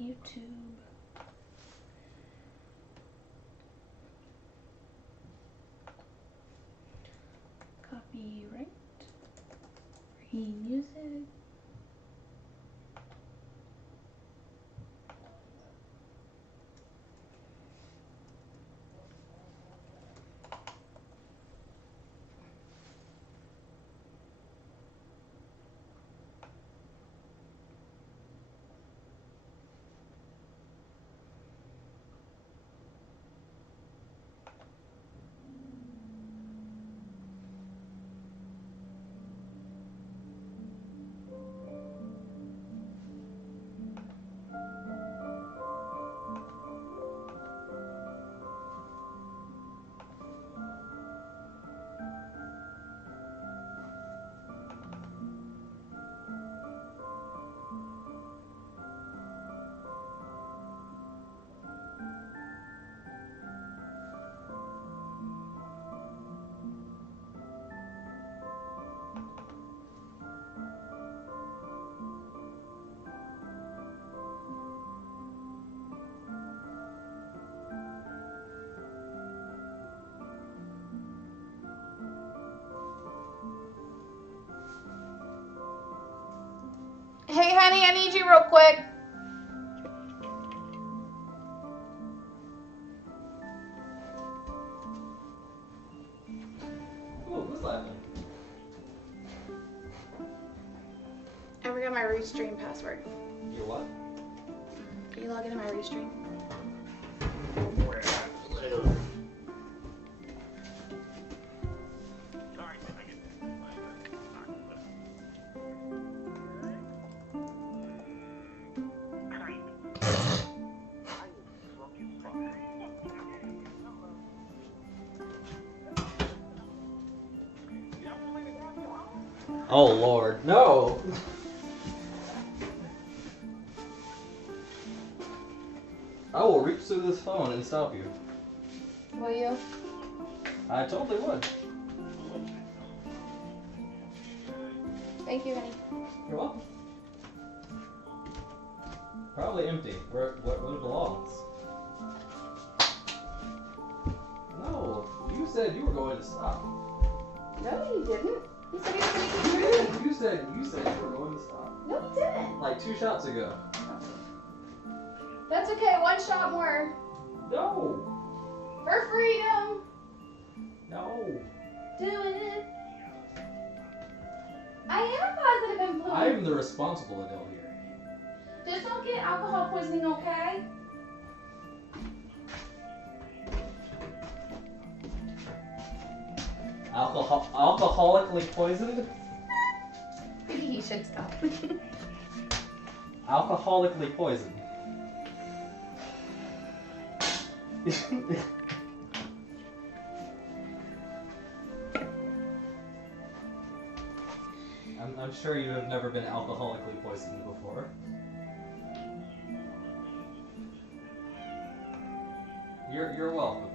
YouTube. Copyright. Free music. Hey, honey, I need you real quick. Oh, who's laughing? I forgot my Restream password. Your what? Can you log into my Restream? Oh Lord, no! I will reach through this phone and stop you. Will you? I totally would. Thank you, honey. You're welcome. Probably empty, where it belongs. No, you said you were going to stop. No, you didn't. You said you were going to keep drinking. You said you were going to stop. No, you didn't. Like 2 shots ago. That's okay. 1 shot more. No. For freedom. No. Doing it. I am positive influence. I'm the responsible adult here. Just don't get alcohol poisoning, okay? Alcoholically poisoned? Maybe he should stop. Alcoholically poisoned. I'm sure you have never been alcoholically poisoned before. You're welcome.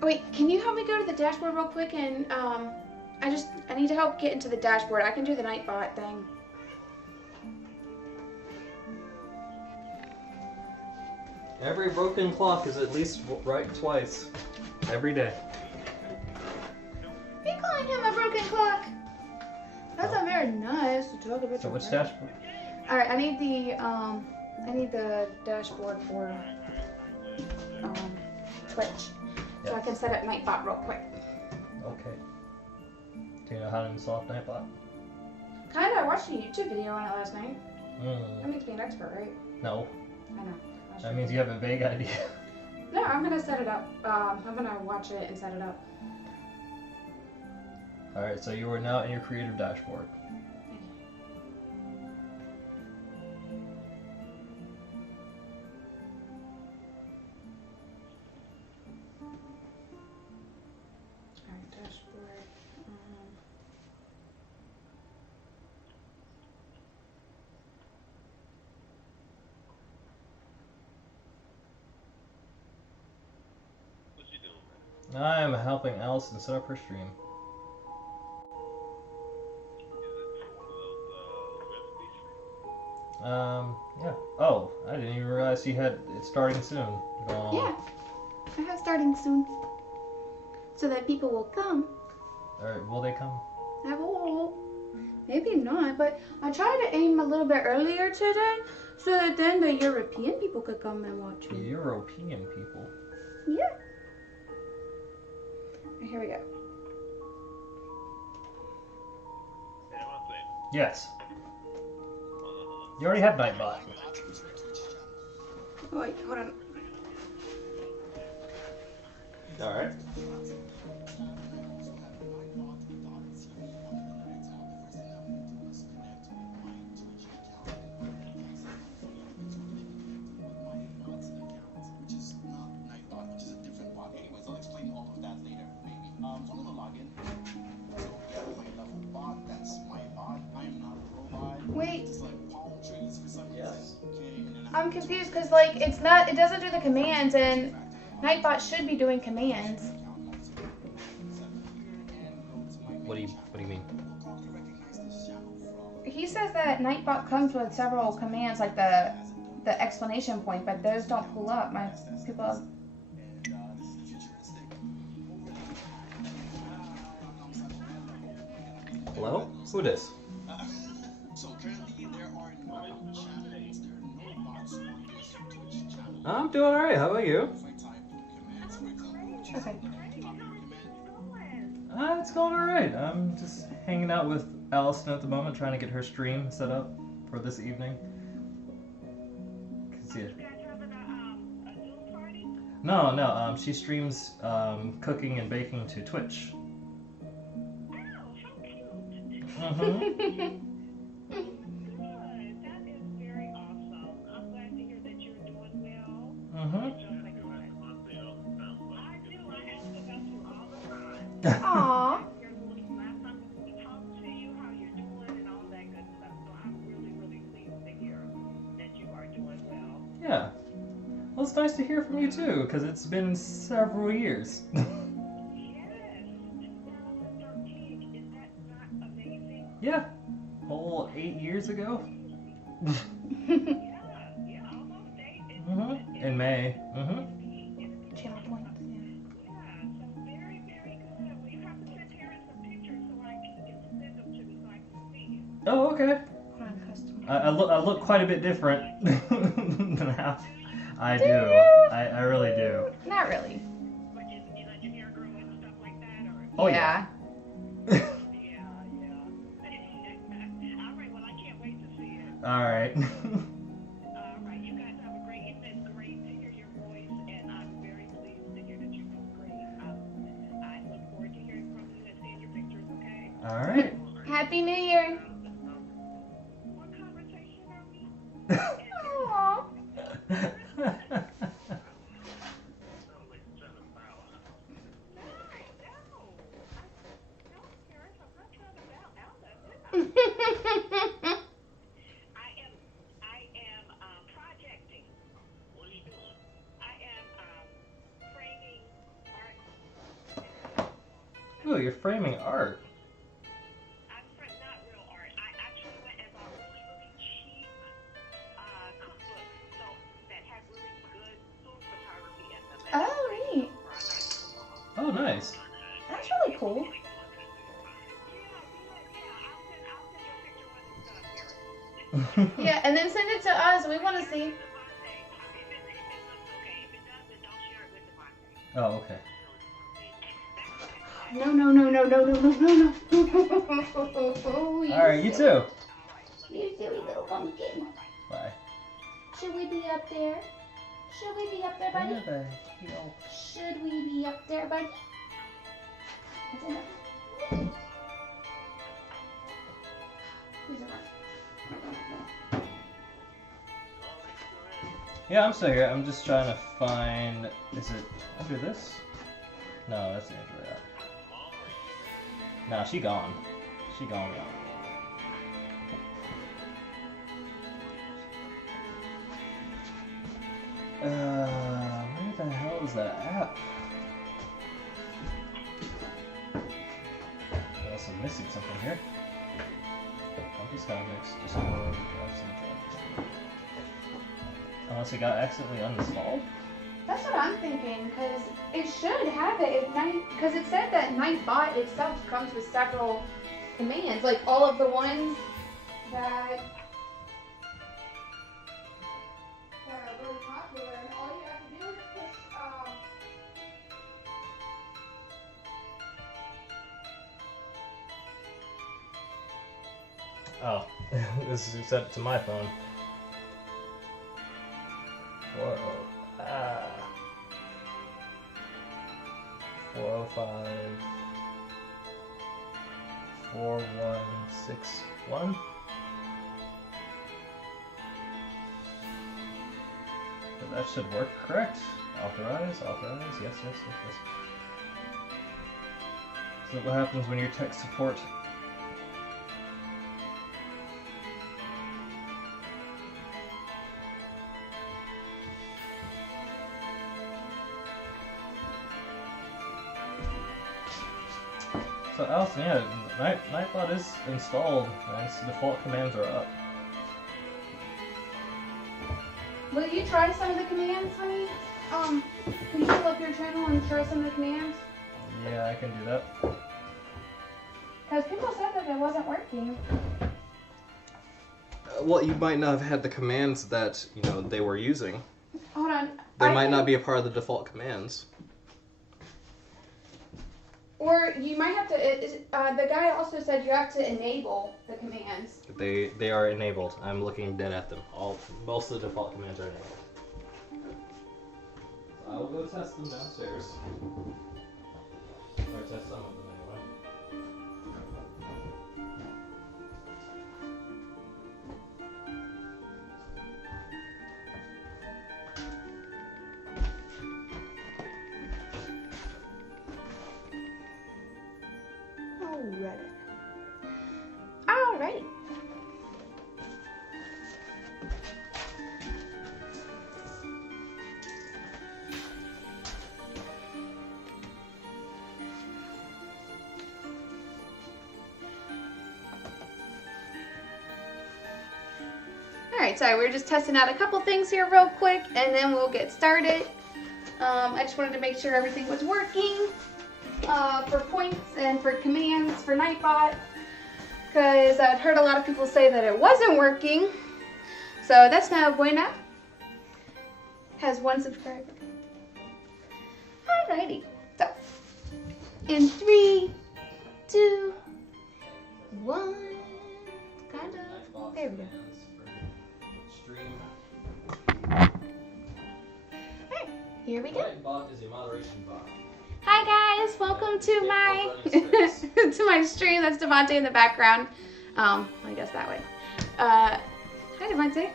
Wait, can you help me go to the dashboard real quick and I need to help get into the dashboard. I can do the Nightbot thing. Every broken clock is at least right twice. Every day. Are you calling him a broken clock? That's not very nice to talk about. So which dashboard? Alright, I need the dashboard for Twitch. So I can set up Nightbot real quick. Okay. Do you know how to install Nightbot? Kinda, I watched a YouTube video on it last night. Mm. That makes me an expert, right? No. I know. That means you have a vague idea. No, I'm gonna set it up. I'm gonna watch it and set it up. Alright, so you are now in your creative dashboard. Alright, dashboard. I am helping Allison set up her stream. Yeah. Oh, I didn't even realize you had it starting soon. Yeah, I have starting soon. So that people will come. Alright, will they come? I will. Maybe not, but I tried to aim a little bit earlier today so that then the European people could come and watch me. European people? Yeah. Here we go. Yes. You already have Nightbot. Oh, wait, hold on. Alright. Wait, Yes. I'm confused because like it doesn't do the commands and Nightbot should be doing commands. What do you mean? He says that Nightbot comes with several commands like the explanation point, but those don't pull up. My people. Hello? Who this? I'm doing alright, how about you? Okay. It's going alright. I'm just hanging out with Allison at the moment, trying to get her stream set up for this evening. No, she streams cooking and baking to Twitch. Mm-hmm. Aww. Yeah. Well, it's nice to hear from you too, because it's been several years. Yeah. Whole 8 years ago. In May. Channel points. Oh, okay. Custom. I look quite a bit different than how I do. I really do. Not really. Oh yeah. All right. All right. Happy New Year. Aww. Ooh, you're framing art. Oh, neat. Oh, nice. That's really cool. Yeah, and then send it to us. We want to see. Oh, okay. No. All right, you too. You silly little pumpkin. Bye. Should we be up there? Should we be up there, buddy? Where the hell? Should we be up there, buddy? Yeah, I'm still here. I'm just trying to find. Is it under this? No, that's the Android app. Nah, she gone. She gone. Where the hell is that app? I'm also missing something here. Compass Comics, Discord, Drive. Unless it got accidentally uninstalled? That's what I'm thinking, because it should have it if because it said that Nightbot itself comes with several commands, like all of the ones that are really popular, and all you have to do is push, Oh, this is set to my phone. Whoa. 405 4161. That should work, correct? Authorize, yes. So what happens when your tech support So Allison, yeah, Nightbot is installed and its default commands are up. will you try some of the commands, honey? Can you pull up your channel and try some of the commands? Yeah, I can do that. Because people said that it wasn't working. Well, you might not have had the commands that, they were using. Hold on. They might not be a part of the default commands. Or you might have to, the guy also said you have to enable the commands. They are enabled. I'm looking dead at them. Most of the default commands are enabled. So I will go test them downstairs. Or test some of them anyway. Alrighty. Alright, so we're just testing out a couple things here real quick, and then we'll get started. I just wanted to make sure everything was working for points and for commands for Nightbot, because I'd heard a lot of people say that it wasn't working. So that's now buena. Has 1 subscriber. Alrighty. So, in 3, 2, 1. Kind of. There we go. Alright, here we go. Nightbot is a moderation bot. Hi guys, welcome to my to my stream. That's Devontae in the background. I guess that way. Hi Devontae.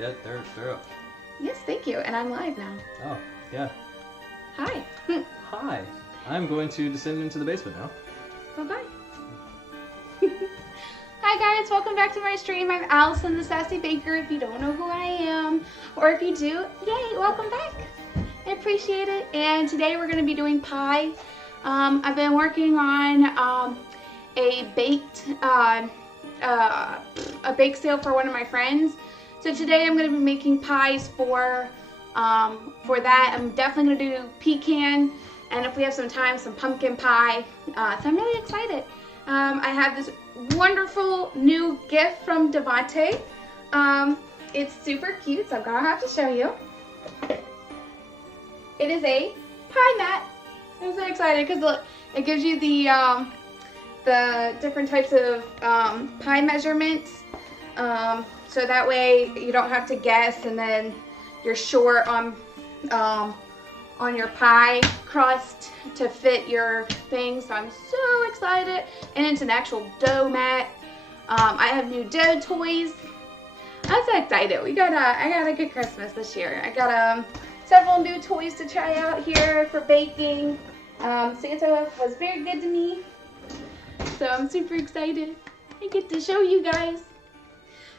Yeah, they're up. Yes, thank you. And I'm live now. Oh, yeah. Hi. Hi. I'm going to descend into the basement now. Bye-bye. Hi guys, welcome back to my stream. I'm Allison the Sassy Baker, if you don't know who I am. Or if you do, yay, welcome back. I appreciate it. And today we're going to be doing pie. I've been working on a bake sale for one of my friends. So today I'm going to be making pies for that. I'm definitely going to do pecan, and if we have some time, some pumpkin pie. So I'm really excited. I have this wonderful new gift from Devontae. It's super cute, so I'm going to have to show you. It is a pie mat. I'm so excited because look, it gives you the different types of pie measurements. So that way you don't have to guess, and then you're short on your pie crust to fit your thing. So I'm so excited, and it's an actual dough mat. I have new dough toys. I'm so excited. I got a good Christmas this year. I got several new toys to try out here for baking. Santa was very good to me, so I'm super excited. I get to show you guys.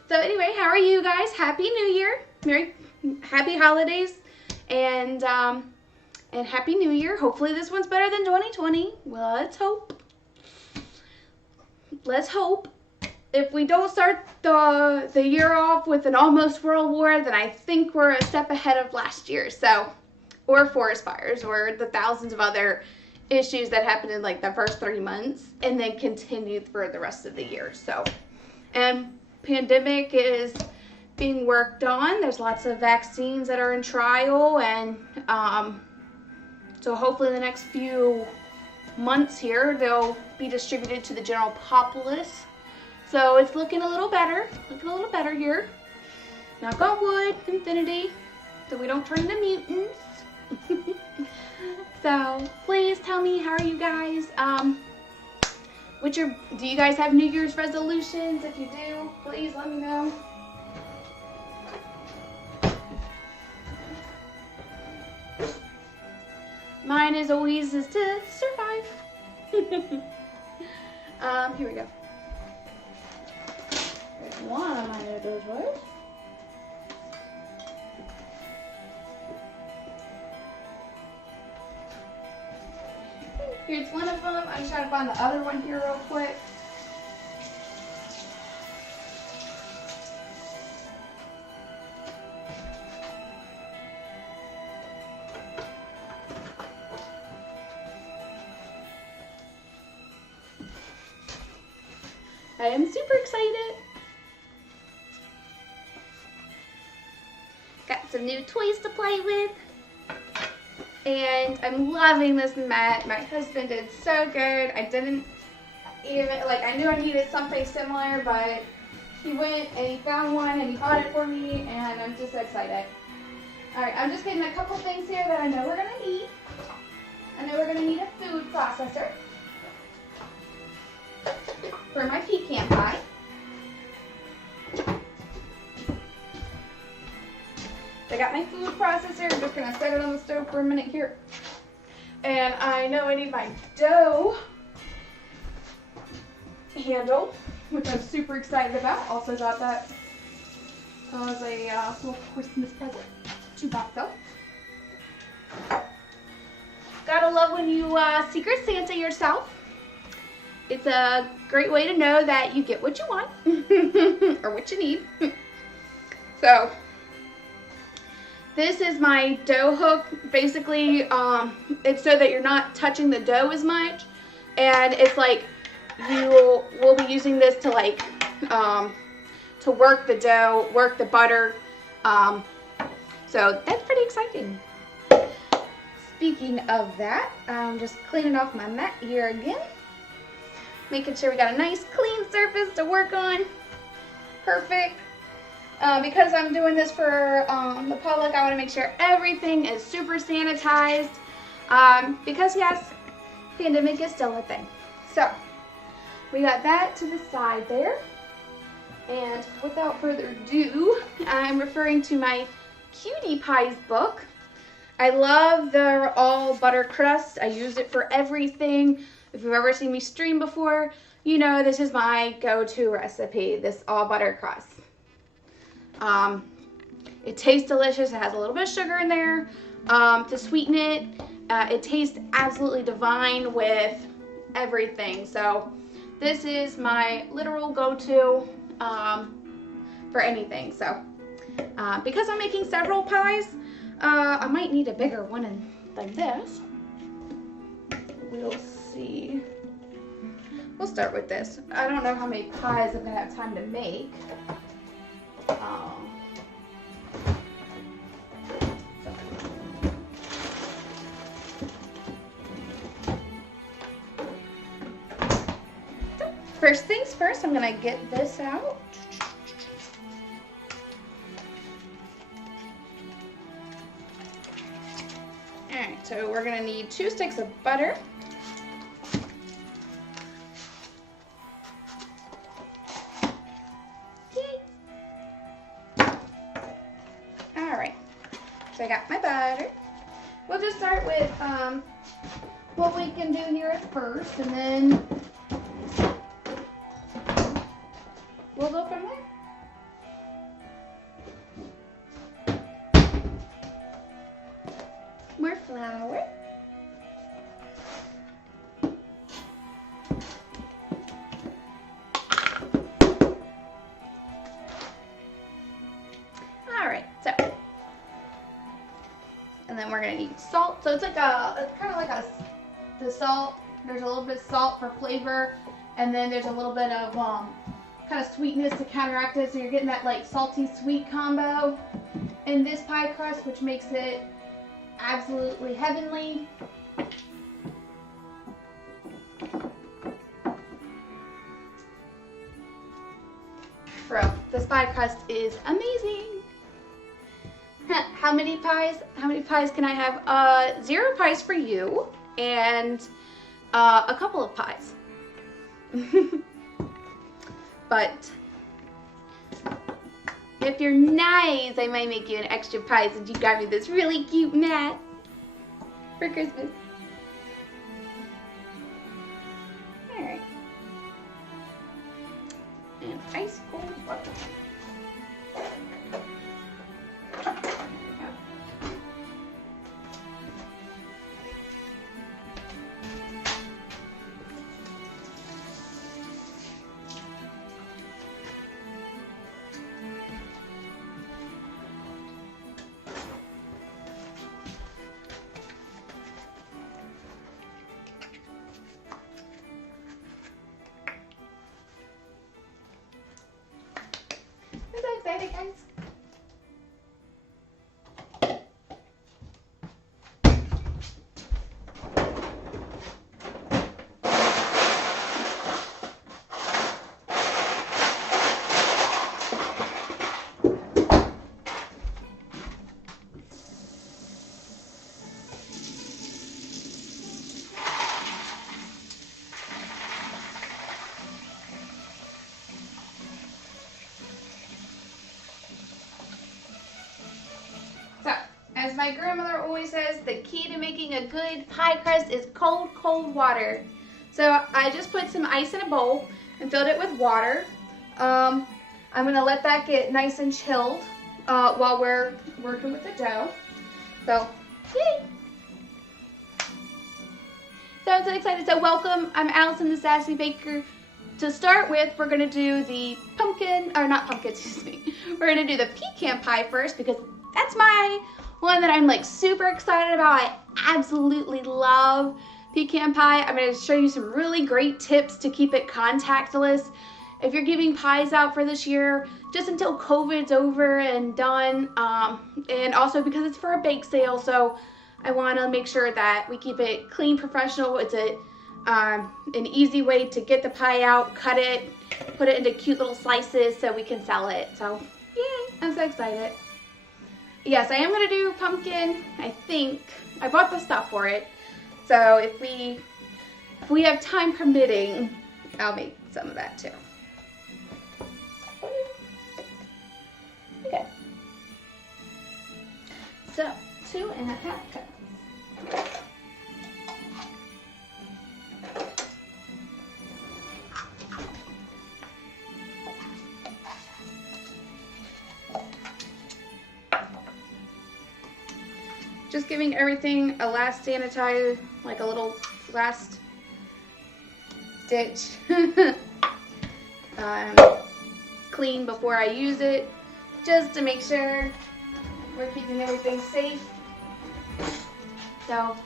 So anyway, how are you guys? Happy New Year, happy holidays, and Happy New Year. Hopefully this one's better than 2020. Well, let's hope. Let's hope. if we don't start the year off with an almost world war, then I think we're a step ahead of last year. So, or forest fires, or the thousands of other issues that happened in like the first 3 months and then continued for the rest of the year. So, and pandemic is being worked on. There's lots of vaccines that are in trial, and so hopefully in the next few months here, they'll be distributed to the general populace. So it's looking a little better here. Knock on wood, infinity, so we don't turn into mutants. So please tell me, how are you guys? Do you guys have New Year's resolutions? If you do, please let me know. Mine is always to survive. Here we go. There's one of my noodles, right? Here's one of them. I'm just trying to find the other one here real quick. I am super excited. Got some new toys to play with. And I'm loving this mat. My husband did so good. I didn't even, I knew I needed something similar, but he went and he found one and he bought it for me, and I'm just so excited. Alright, I'm just getting a couple things here that I know we're going to need. I know we're going to need a food processor for my pecan pie. I got my food processor. I'm just going to set it on the stove for a minute here. And I know I need my dough handle, which I'm super excited about. Also got that as a little Christmas present. 2 bucks though. Gotta love when you Secret Santa yourself. It's a great way to know that you get what you want or what you need. So this is my dough hook. Basically, it's so that you're not touching the dough as much, and it's like you will be using this to to work the dough, work the butter. So that's pretty exciting. Speaking of that, I'm just cleaning off my mat here again, making sure we got a nice clean surface to work on. Perfect. Because I'm doing this for the public, I want to make sure everything is super sanitized. Because yes, pandemic is still a thing. So we got that to the side there. And without further ado, I'm referring to my Cutie Pies book. I love the all butter crust. I use it for everything. If you've ever seen me stream before, you know this is my go-to recipe, this all butter crust. It tastes delicious. It has a little bit of sugar in there to sweeten it. It tastes absolutely divine with everything. So this is my literal go-to for anything. So because I'm making several pies, I might need a bigger one than this. We'll see. We'll start with this. I don't know how many pies I'm gonna have time to make. First things first, I'm gonna get this out. Alright, so we're gonna need 2 sticks of butter. Alright, so I got my butter. We'll just start with what we can do here at first, and then we'll go from there. More flour. then we're gonna need salt. So it's like it's kind of like the salt. There's a little bit of salt for flavor, and then there's a little bit of kind of sweetness to counteract it. So you're getting that like salty sweet combo in this pie crust, which makes it absolutely heavenly. Bro, this pie crust is amazing. How many pies? How many pies can I have? 0 pies for you, and a couple of pies. But if you're nice, I might make you an extra pie since you got me this really cute mat for Christmas. Alright. And ice cold water. I'm so excited, guys. So, as my grandmother always says, the key to making a good pie crust is cold, cold water. So I just put some ice in a bowl and filled it with water. I'm gonna let that get nice and chilled while we're working with the dough. So, yay! So I'm so excited. So welcome, I'm Allison the Sassy Baker. To start with, we're gonna do the we're gonna do the pecan pie first because that's my one that I'm like super excited about. I absolutely love pecan pie. I'm gonna show you some really great tips to keep it contactless. If you're giving pies out for this year, just until COVID's over and done, and also because it's for a bake sale, so I wanna make sure that we keep it clean, professional. It's an easy way to get the pie out, cut it, put it into cute little slices so we can sell it. So, yay, I'm so excited. Yes, I am gonna do pumpkin, I think. I bought the stuff for it. So if we have time permitting, I'll make some of that too. Okay. So, 2.5 cups. Just giving everything a last sanitize, like a little last ditch. Clean before I use it, just to make sure we're keeping everything safe. So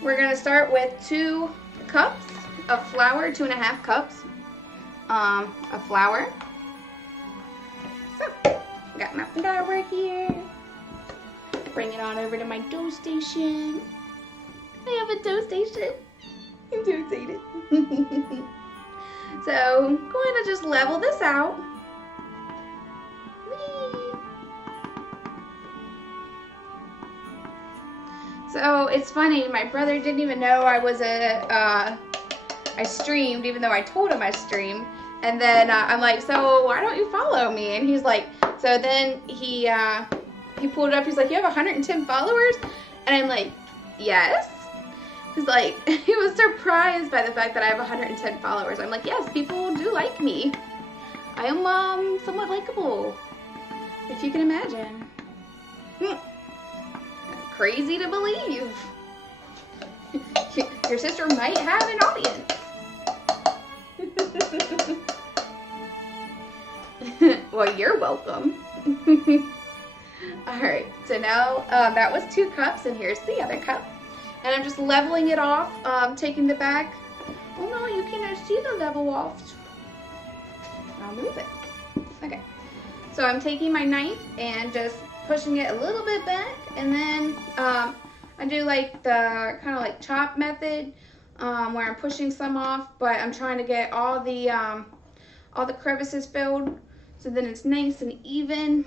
we're gonna start with 2 cups of flour, 2.5 cups of flour. So, got my flour here. Bring it on over to my dough station. I have a dough station. I'm so excited. So, I'm going to just level this out. Whee! So, it's funny, my brother didn't even know I was I streamed, even though I told him I streamed. And then I'm like, so why don't you follow me? And he's like, so then he pulled it up. He's like, you have 110 followers? And I'm like, yes. He's like, he was surprised by the fact that I have 110 followers. I'm like, yes, people do like me. I am somewhat likable, if you can imagine. Crazy to believe. Your sister might have an audience. Well, you're welcome. Alright, so now that was 2 cups, and here's the other cup. And I'm just leveling it off, taking the back. Oh no, you cannot see the level off. I'll move it. Okay, so I'm taking my knife and just pushing it a little bit back, and then I do like the kind of like chop method, where I'm pushing some off, but I'm trying to get all the crevices filled, so then it's nice and even.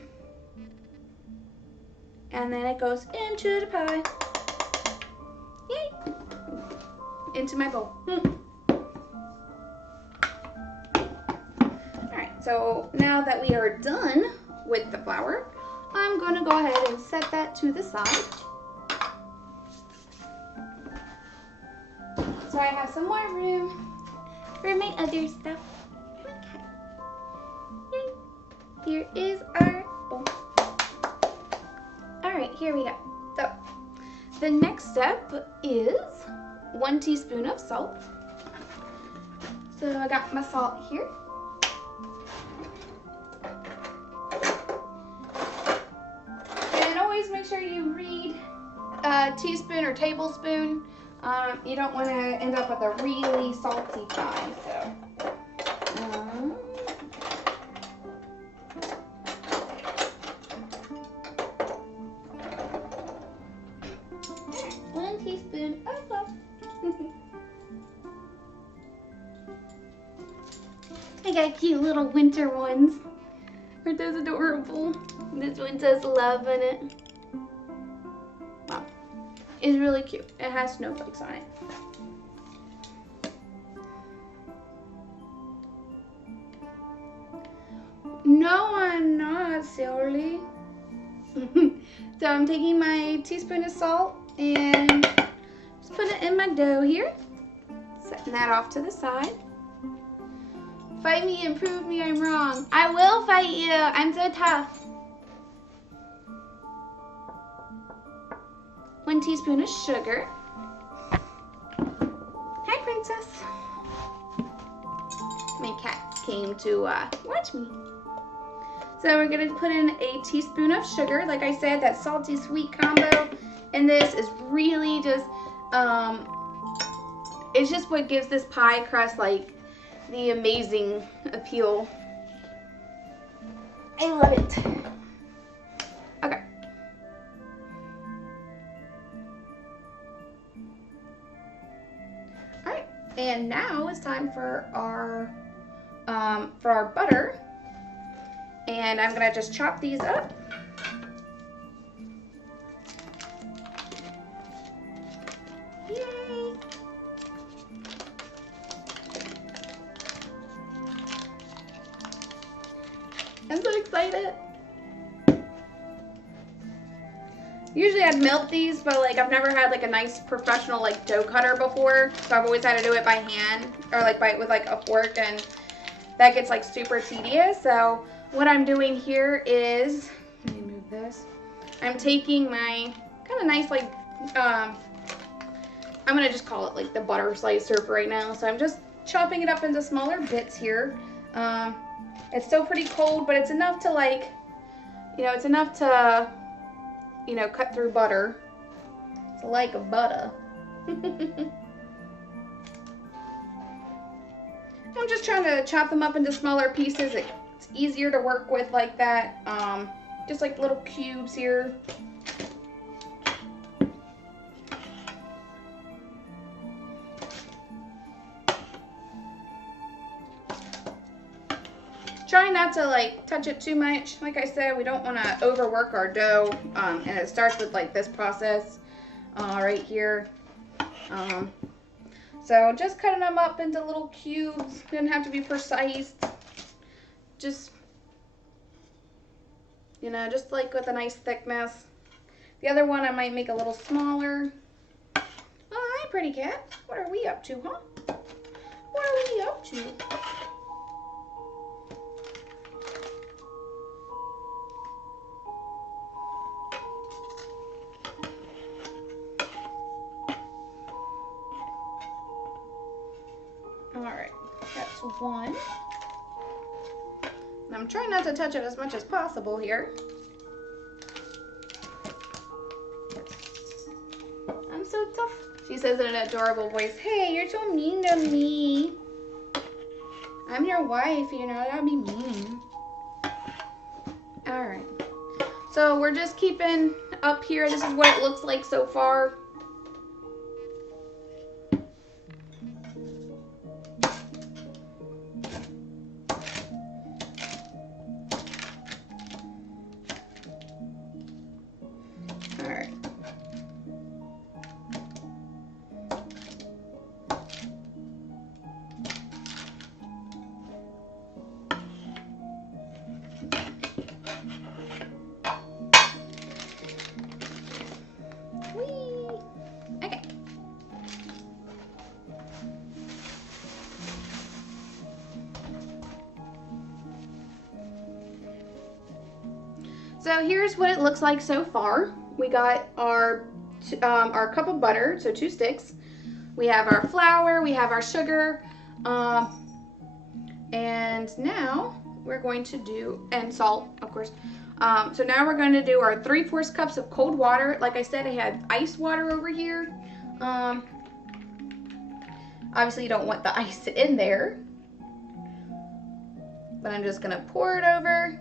And then it goes into the pie. Yay! Into my bowl. Alright, so now that we are done with the flour, I'm going to go ahead and set that to the side. So I have some more room for my other stuff. Okay. Yay! Here is our bowl. Alright, here we go. So, the next step is 1 teaspoon of salt. So I got my salt here. And always make sure you read teaspoon or tablespoon. You don't want to end up with a really salty pie. So, 1 teaspoon of salt. I got cute little winter ones. Aren't those adorable? This one says love in it. Wow. It's really cute. It has snowflakes on it. No, I'm not, silly. So I'm taking my teaspoon of salt and just put it in my dough here. Setting that off to the side. Fight me and prove me I'm wrong. I will fight you. I'm so tough. 1 teaspoon of sugar. Hi, princess. My cats came to watch me. So we're gonna put in a teaspoon of sugar. Like I said, that salty sweet combo. And this is really just, it's just what gives this pie crust like the amazing appeal. I love it. Okay. All right, and now it's time for our butter. And I'm gonna just chop these up. Yay! I'm so excited. Usually I'd melt these, but like I've never had like a nice professional like dough cutter before. So I've always had to do it by hand or like with like a fork, and that gets like super tedious. So what I'm doing here is, let me move this. I'm taking my kind of nice like, I'm gonna just call it like the butter slicer for right now. So I'm just chopping it up into smaller bits here. It's still pretty cold, but it's enough to like, it's enough to, cut through butter. It's like a butter. I'm just trying to chop them up into smaller pieces. It's easier to work with like that. Just like little cubes here. Try not to like touch it too much. Like I said, we don't want to overwork our dough, and it starts with like this process right here. So just cutting them up into little cubes. Doesn't have to be precise. Just, just like with a nice thickness. The other one I might make a little smaller. Oh, hi, pretty cat. What are we up to, huh? What are we up to? Alright, that's one. I'm trying not to touch it as much as possible here. She says in an adorable voice, "Hey, you're so mean to me. I'm your wife, you know, that'd be mean." Alright. So we're just keeping up here. This is what it looks like so far. Alright. Whee! Okay. So here's what it looks like so far. We got our cup of butter, so 2 sticks. We have our flour, we have our sugar, and now we're going to do, and salt, of course. So now we're going to do our 3/4 cups of cold water. Like I said, I had ice water over here. Obviously you don't want the ice in there, but I'm just gonna pour it over.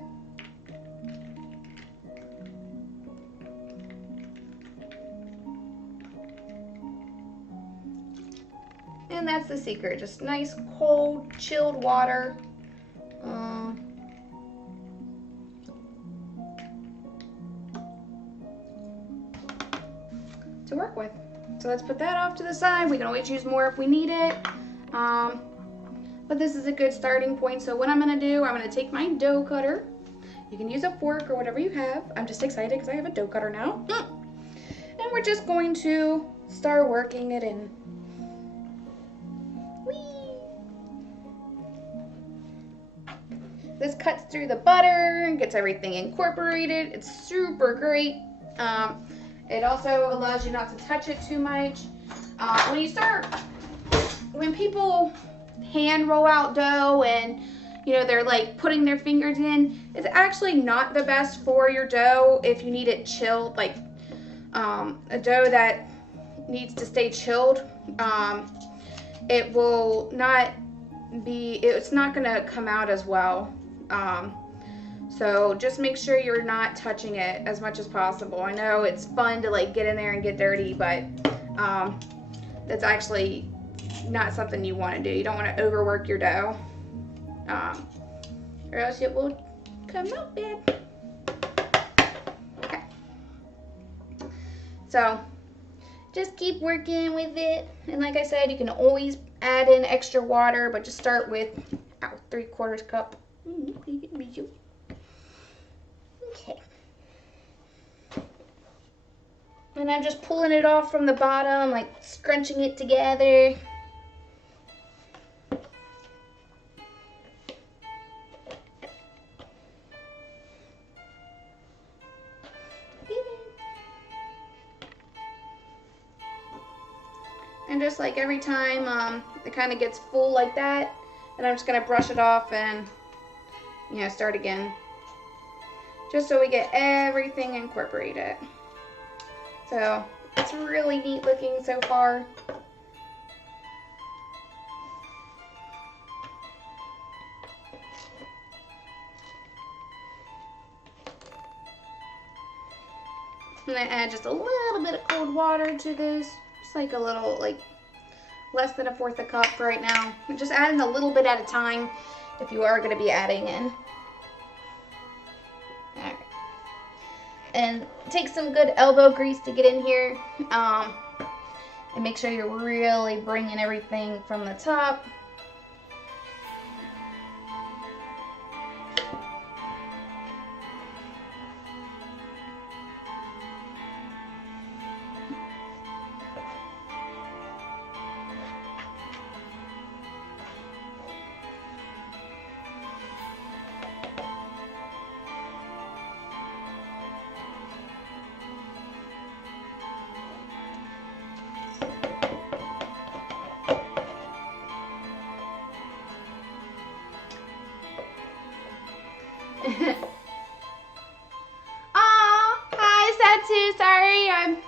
And that's the secret, just nice, cold, chilled water. To work with. So let's put that off to the side. We can always use more if we need it. But this is a good starting point. So what I'm gonna do, I'm gonna take my dough cutter. You can use a fork or whatever you have. I'm just excited because I have a dough cutter now. And we're just going to start working it in. This cuts through the butter and gets everything incorporated. It's super great. It also allows you not to touch it too much. When people hand roll out dough and they're like putting their fingers in, it's actually not the best for your dough if you need it chilled. Like a dough that needs to stay chilled, it will not be, it's not gonna come out as well. So just make sure you're not touching it as much as possible. I know it's fun to like get in there and get dirty, but that's actually not something you want to do. You don't want to overwork your dough, or else it will come out bad. Okay. So just keep working with it, and like I said, you can always add in extra water, but just start with 3/4 cup. Okay. And I'm just pulling it off from the bottom, like scrunching it together. And just like every time it kind of gets full like that, and I'm just going to brush it off and start again. Just so we get everything incorporated. So it's really neat looking so far. I'm gonna add just a little bit of cold water to this. Just like a little, like less than 1/4 cup right now. I'm just adding a little bit at a time if you are gonna be adding in. Alright. And take some good elbow grease to get in here. And make sure you're really bringing everything from the top. Aw, hi Satsu, sorry, I'm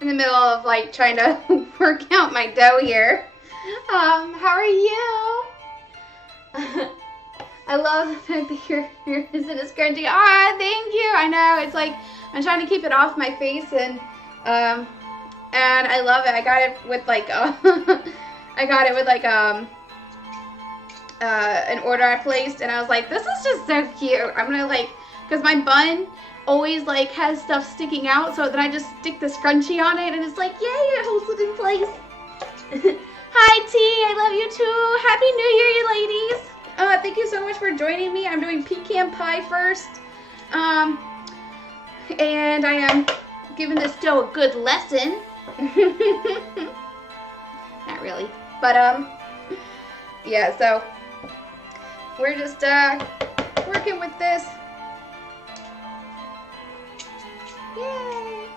in the middle of like trying to work out my dough here. How are you? I love the fact that your hair isn't as scrunchy. Ah, thank you. I know, it's like I'm trying to keep it off my face, and I love it. I got it with like an order I placed, and I was like, this is just so cute. I'm gonna like, because my bun always like has stuff sticking out, so then I just stick the scrunchie on it, and it's like, yay, it holds it in place. Hi T, I love you too. Happy New Year, you ladies. Thank you so much for joining me. I'm doing pecan pie first, and I am giving this dough a good lesson. Not really, but yeah, so we're just working with this. Yay!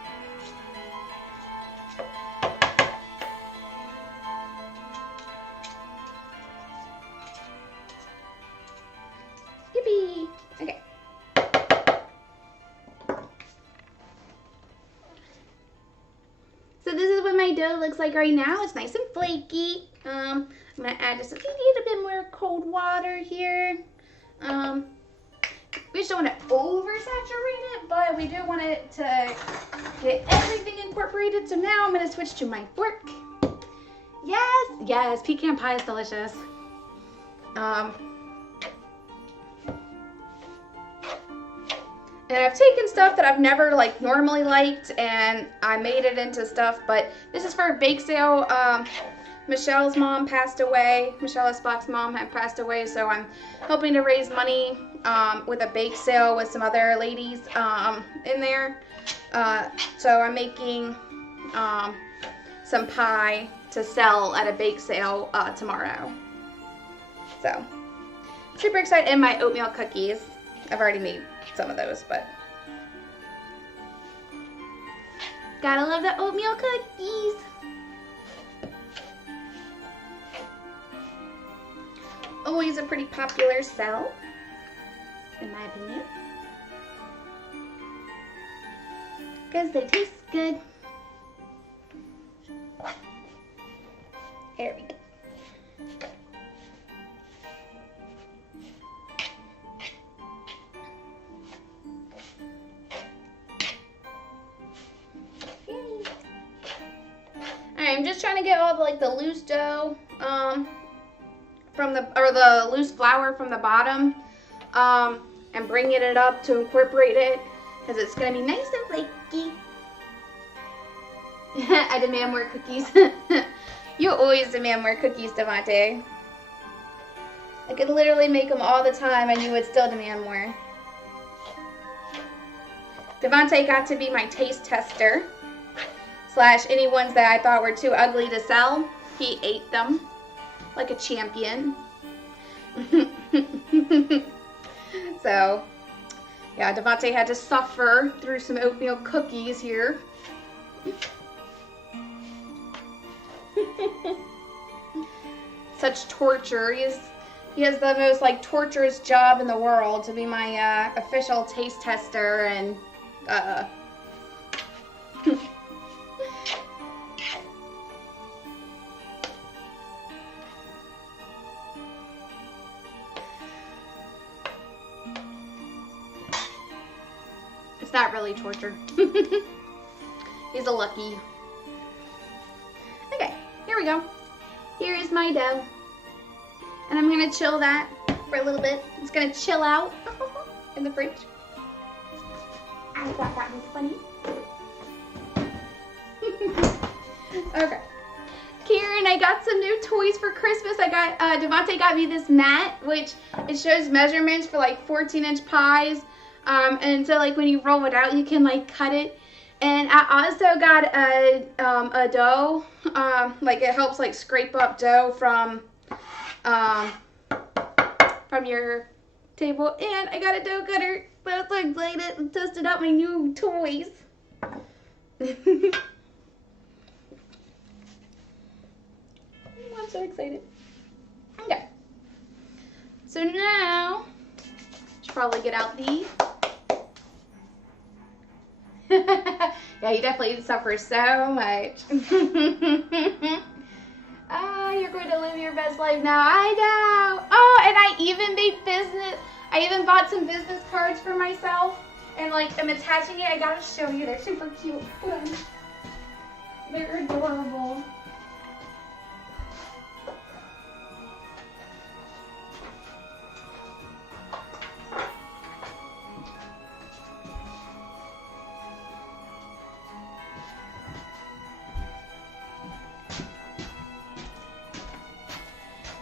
Yippee! Okay. So this is what my dough looks like right now. It's nice and flaky. I'm gonna add just a little bit more cold water here. We just don't want to oversaturate it, but we do want it to get everything incorporated. So now I'm gonna switch to my fork. Yes, yes, pecan pie is delicious. And I've taken stuff that I've never like normally liked, and I made it into stuff, but this is for a bake sale. Michelle's mom passed away. Michelle Esbach's mom had passed away, so I'm hoping to raise money with a bake sale with some other ladies in there. So I'm making some pie to sell at a bake sale tomorrow. So super excited. And my oatmeal cookies. I've already made some of those, but gotta love the oatmeal cookies. Always a pretty popular sell, in my opinion, because they taste good. There we go. I'm just trying to get all the loose dough from the loose flour from the bottom and bringing it up to incorporate it, because it's gonna be nice and flaky. I demand more cookies. You always demand more cookies, Devontae. I could literally make them all the time and you would still demand more. Devontae got to be my taste tester. / any ones that I thought were too ugly to sell. He ate them like a champion. So, yeah, Devontae had to suffer through some oatmeal cookies here. Such torture. He has the most torturous job in the world to be my official taste tester, and it's not really torture. He's a lucky. Okay, here we go. Here is my dough. And I'm gonna chill that for a little bit. It's gonna chill out in the fridge. I thought that was funny. Okay. Karen, I got some new toys for Christmas. I got, Devontae got me this mat, which it shows measurements for 14-inch pies. And so when you roll it out, you can cut it. And I also got a dough, it helps scrape up dough from your table. And I got a dough cutter. I'm so excited and tested out my new toys. I'm so excited. Okay. So now, should probably get out the Yeah, you definitely suffer so much. Ah, you're going to live your best life now. I know. Oh, and I even bought some business cards for myself. And like, I'm attaching it. I gotta show you. They're super cute. Hold on. They're adorable.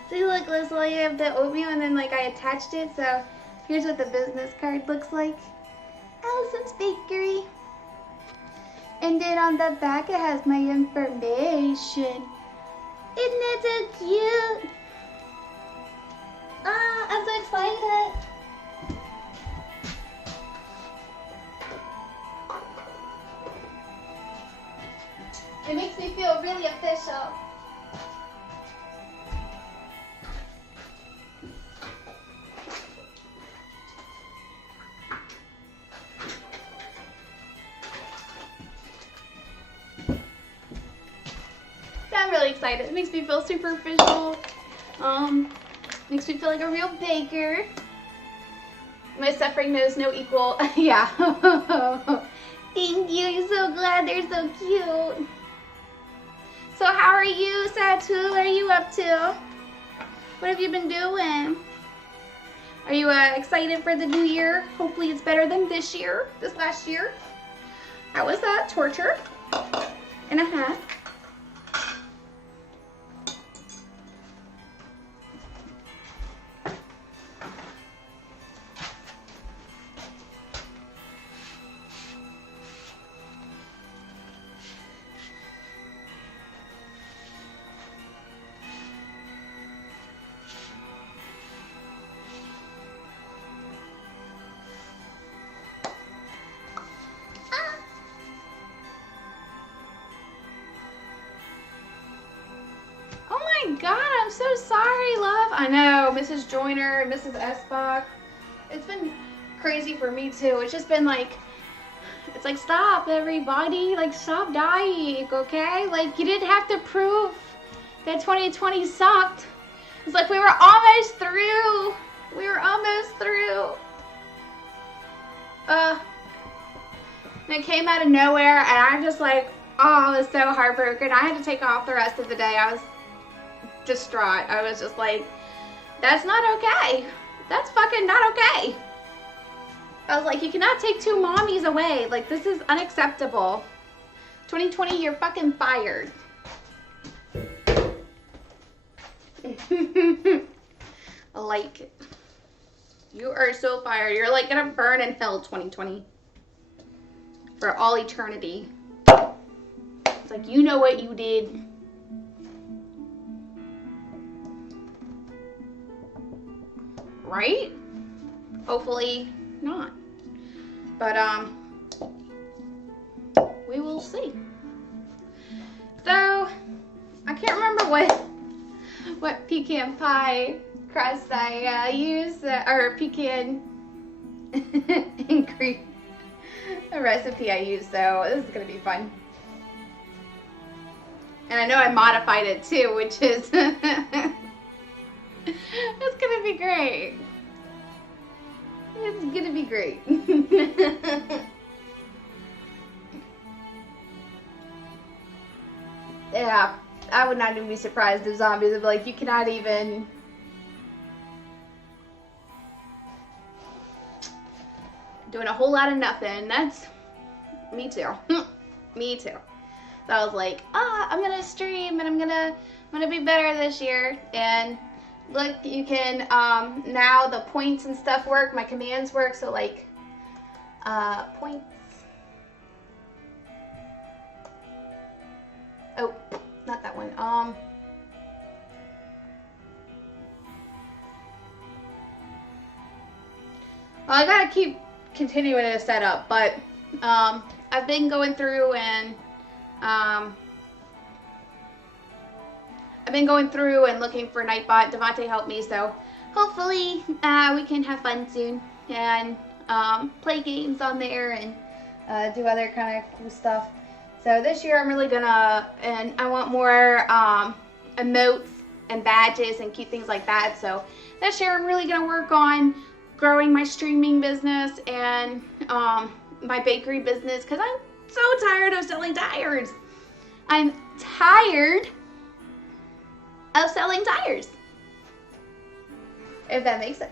See, look, Lizzle, I have the oatmeal and then like I attached it. So here's what the business card looks like. Allison's Bakery. And then on the back it has my information. Isn't that so cute? Ah, I'm so excited. It makes me feel really official. I'm really excited. It makes me feel super official. Makes me feel like a real baker. My suffering knows no equal. Yeah. Thank you. I'm so glad they're so cute. So how are you, Satu? What are you up to? What have you been doing? Are you excited for the new year? Hopefully it's better than this last year. How was that? Torture and a half. God, I'm so sorry, love. I know, Mrs. Joyner and Mrs. Esbach. It's been crazy for me too. It's just been like, it's like, stop everybody, like stop dying, okay? Like you didn't have to prove that 2020 sucked. It's like we were almost through. We were almost through. And it came out of nowhere and I'm just like, oh, I was so heartbroken. I had to take off the rest of the day. I was distraught. I was just like, that's not okay. That's fucking not okay. I was like, you cannot take two mommies away. Like, this is unacceptable. 2020, you're fucking fired. Like, you are so fired. You're like gonna burn in hell 2020. For all eternity. It's like, you know what you did. Right? Hopefully not. But we will see. So I can't remember what pecan pie crust I use or pecan ingredient recipe I use. So this is gonna be fun. And I know I modified it too, which is it's gonna be great. It's gonna be great. Yeah, I would not even be surprised if zombies would be like, you cannot even. Doing a whole lot of nothing. That's me too. Me too. So I was like, I'm gonna stream and I'm gonna be better this year. And look, you can now the points and stuff work, my commands work, so like points. Oh, not that one. Well, I gotta keep continuing to set up, but I've been going through and looking for Nightbot. Devontae helped me, so hopefully we can have fun soon and play games on there and do other kind of cool stuff. So this year I'm really gonna, and I want more emotes and badges and cute things like that. So this year I'm really gonna work on growing my streaming business and my bakery business, because I'm so tired of selling tires. I'm tired of selling tires, if that makes sense.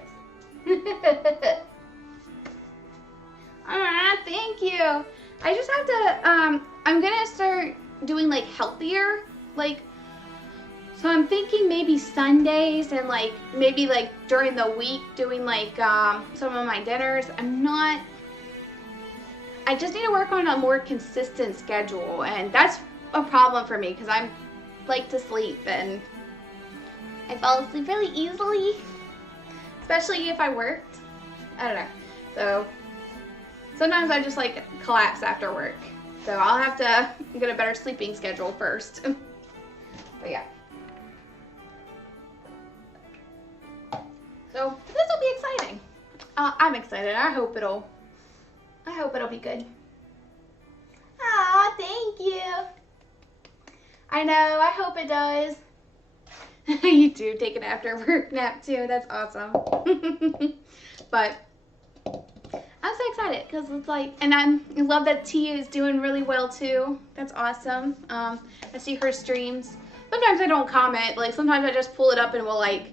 Thank you. I just have to, I'm gonna start doing like healthier, like, so I'm thinking maybe Sundays and like maybe like during the week doing like some of my dinners. I just need to work on a more consistent schedule, and that's a problem for me because I like to sleep and I fall asleep really easily, especially if I worked. I don't know. So sometimes I just like collapse after work. So I'll have to get a better sleeping schedule first. But yeah. So this will be exciting. I'm excited. I hope it'll be good. Aw, thank you. I know, I hope it does. You too, take an after work nap too. That's awesome. But I'm so excited because it's like, and I love that Tia is doing really well too. That's awesome. I see her streams. Sometimes I don't comment. Like sometimes I just pull it up and we'll like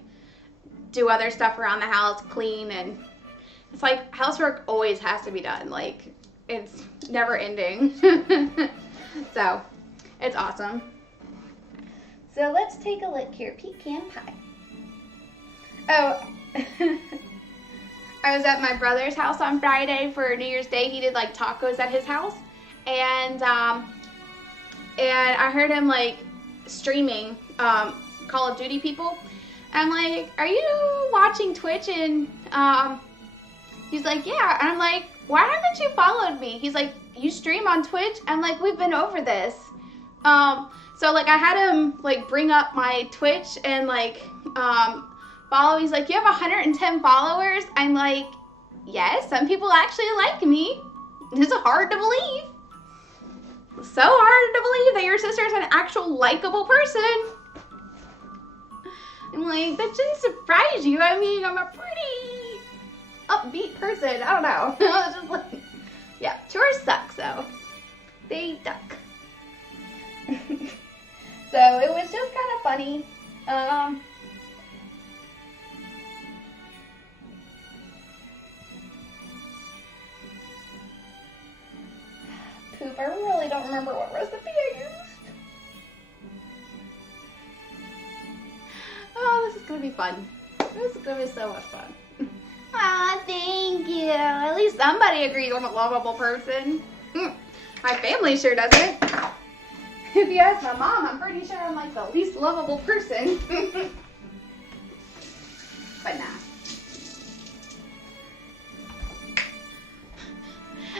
do other stuff around the house, clean, and it's like housework always has to be done. Like it's never ending. So it's awesome. So let's take a look here. Pecan pie. Oh, I was at my brother's house on Friday for New Year's Day. He did like tacos at his house, and I heard him like streaming Call of Duty people. I'm like, are you watching Twitch? And he's like, yeah. And I'm like, why haven't you followed me? He's like, you stream on Twitch? I'm like, we've been over this. So like I had him like bring up my Twitch and like follow. He's like, you have 110 followers? I'm like, yes, some people actually like me. This is hard to believe. So hard to believe that your sister is an actual likable person. I'm like, that shouldn't surprise you. I mean, I'm a pretty upbeat person. I don't know. I was just like, yeah, chores suck, so they duck. So it was just kind of funny. Poop, I really don't remember what recipe I used. Oh, this is gonna be fun. This is gonna be so much fun. Aw, thank you. At least somebody agrees I'm a lovable person. My family sure doesn't. If you ask my mom, I'm pretty sure I'm like the least lovable person. But nah.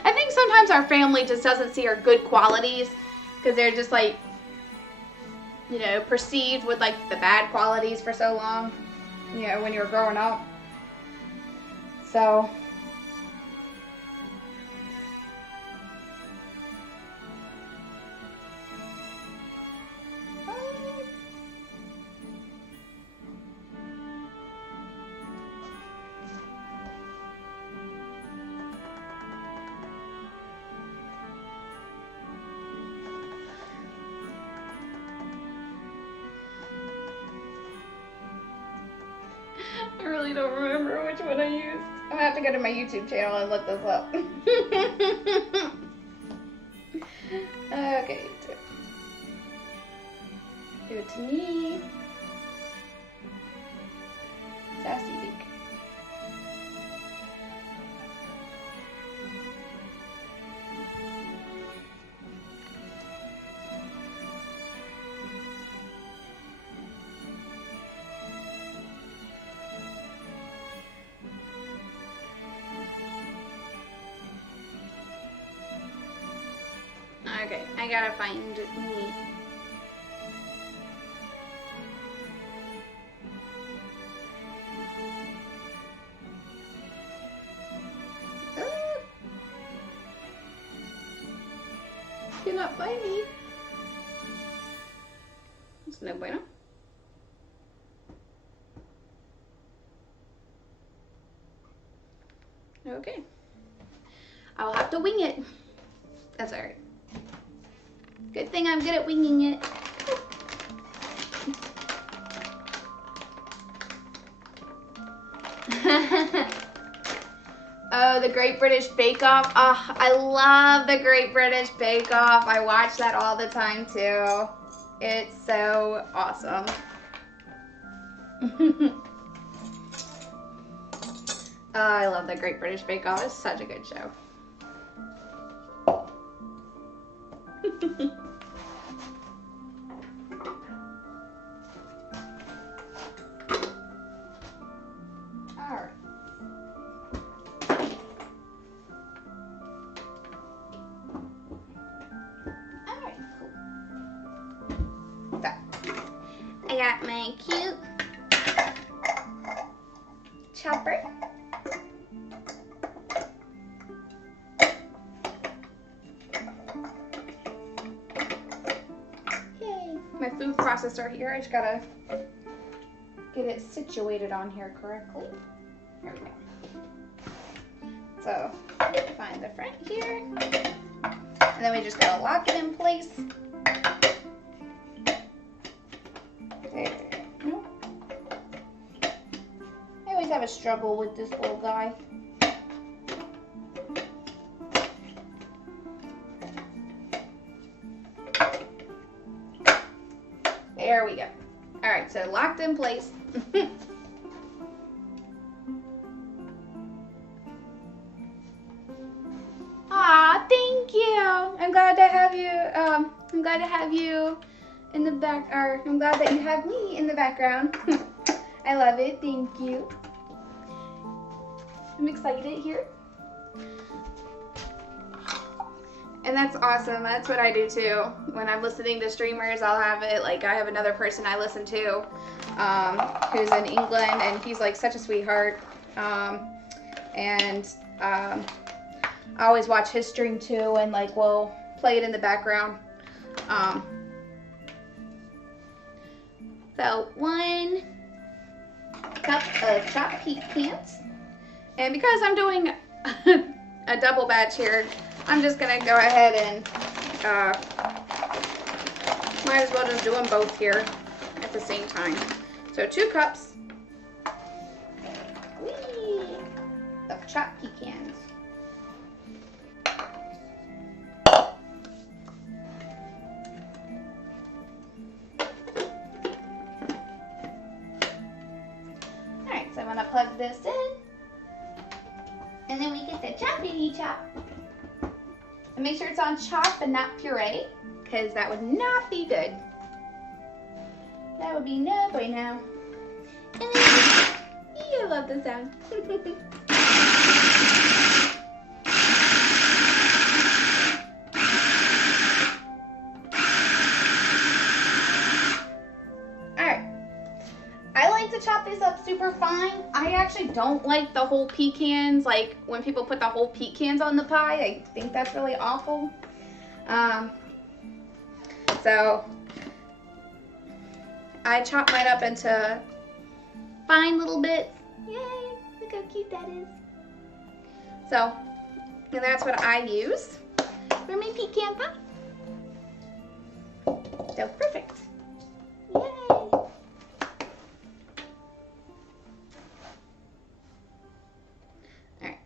I think sometimes our family just doesn't see our good qualities because they're just like, you know, perceived with like the bad qualities for so long, you know, when you were growing up. So I really don't remember which one I used. I'm gonna have to go to my YouTube channel and look this up. Okay, do it to me. Sassy Beak. Okay, I gotta find me. cannot find me. It's no bueno. Okay. I'll have to wing it. That's alright. Good thing I'm good at winging it. Oh, the Great British Bake Off. Oh, I love the Great British Bake Off. I watch that all the time too. It's so awesome. Oh, I love the Great British Bake Off. It's such a good show. Alright. Alright, cool. So, I got my cute chopper. My food processor here. I just gotta get it situated on here correctly. There we go. So, find the front here. And then we just gotta lock it in place. There we go. I always have a struggle with this little guy. There we go. All right, so locked in place. Aw, thank you. I'm glad to have you. I'm glad to have you in the back. Or I'm glad that you have me in the background. I love it. Thank you. I'm excited here. And that's awesome. That's what I do too. When I'm listening to streamers, I'll have it like I have another person I listen to who's in England, and he's like such a sweetheart. I always watch his stream too, and like we'll play it in the background. So 1 cup of chopped pecans, and because I'm doing a double batch here, I'm just gonna go ahead and might as well just do them both here at the same time. So 2 cups of chopped pecans. Alright, so I'm gonna plug this in, and then we get the choppity chop. And make sure it's on chop and not puree, because that would not be good. That would be no bueno. And then, I love the sound. Alright. I like to chop this up super fine. I actually don't like the whole pecans. Like when people put the whole pecans on the pie, I think that's really awful. So I chop mine up into fine little bits. Yay, look how cute that is. So, and that's what I use for my pecan pie. So perfect. Yay. Alright.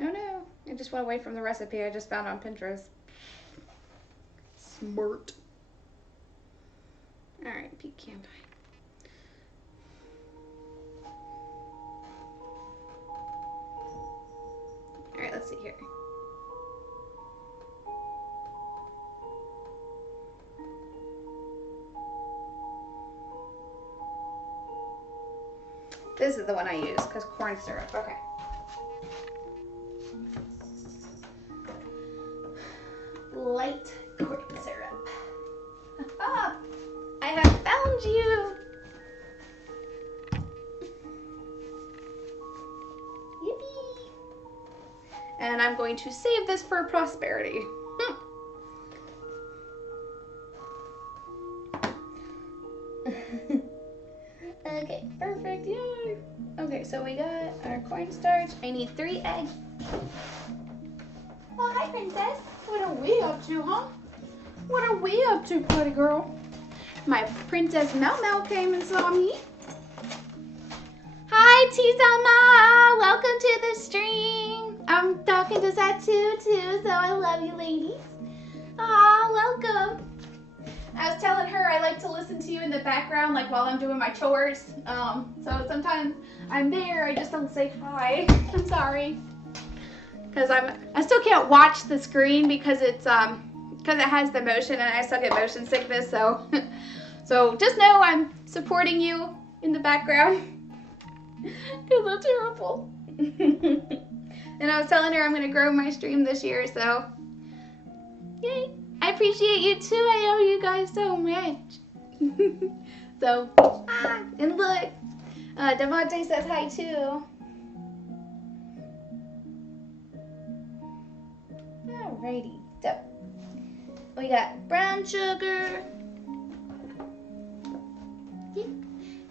Oh no, I just went away from the recipe I just found on Pinterest. Smart. Alright, pecan pie. Alright, let's see here. This is the one I use, because corn syrup. Okay. Light corn syrup. Ah, I have found you. Yippee. And I'm going to save this for prosperity. Okay, perfect. Yay. Okay, so we got our cornstarch. I need 3 eggs. Oh, hi, princess. What are we up to, huh? What are we up to, pretty girl? My princess Mel Mel came and saw me. Hi, T-Selma. Welcome to the stream. I'm talking to Satu too, so I love you, ladies. Aw, welcome. I was telling her I like to listen to you in the background, like while I'm doing my chores. So sometimes I'm there, I just don't say hi. I'm sorry, because I still can't watch the screen because it's because it has the motion, and I still get motion sickness. So so just know I'm supporting you in the background. Because I'm terrible. And I was telling her I'm gonna grow my stream this year, so yay. I appreciate you too. I owe you guys so much. So, and look, Devontae says hi too. Alrighty, so we got brown sugar,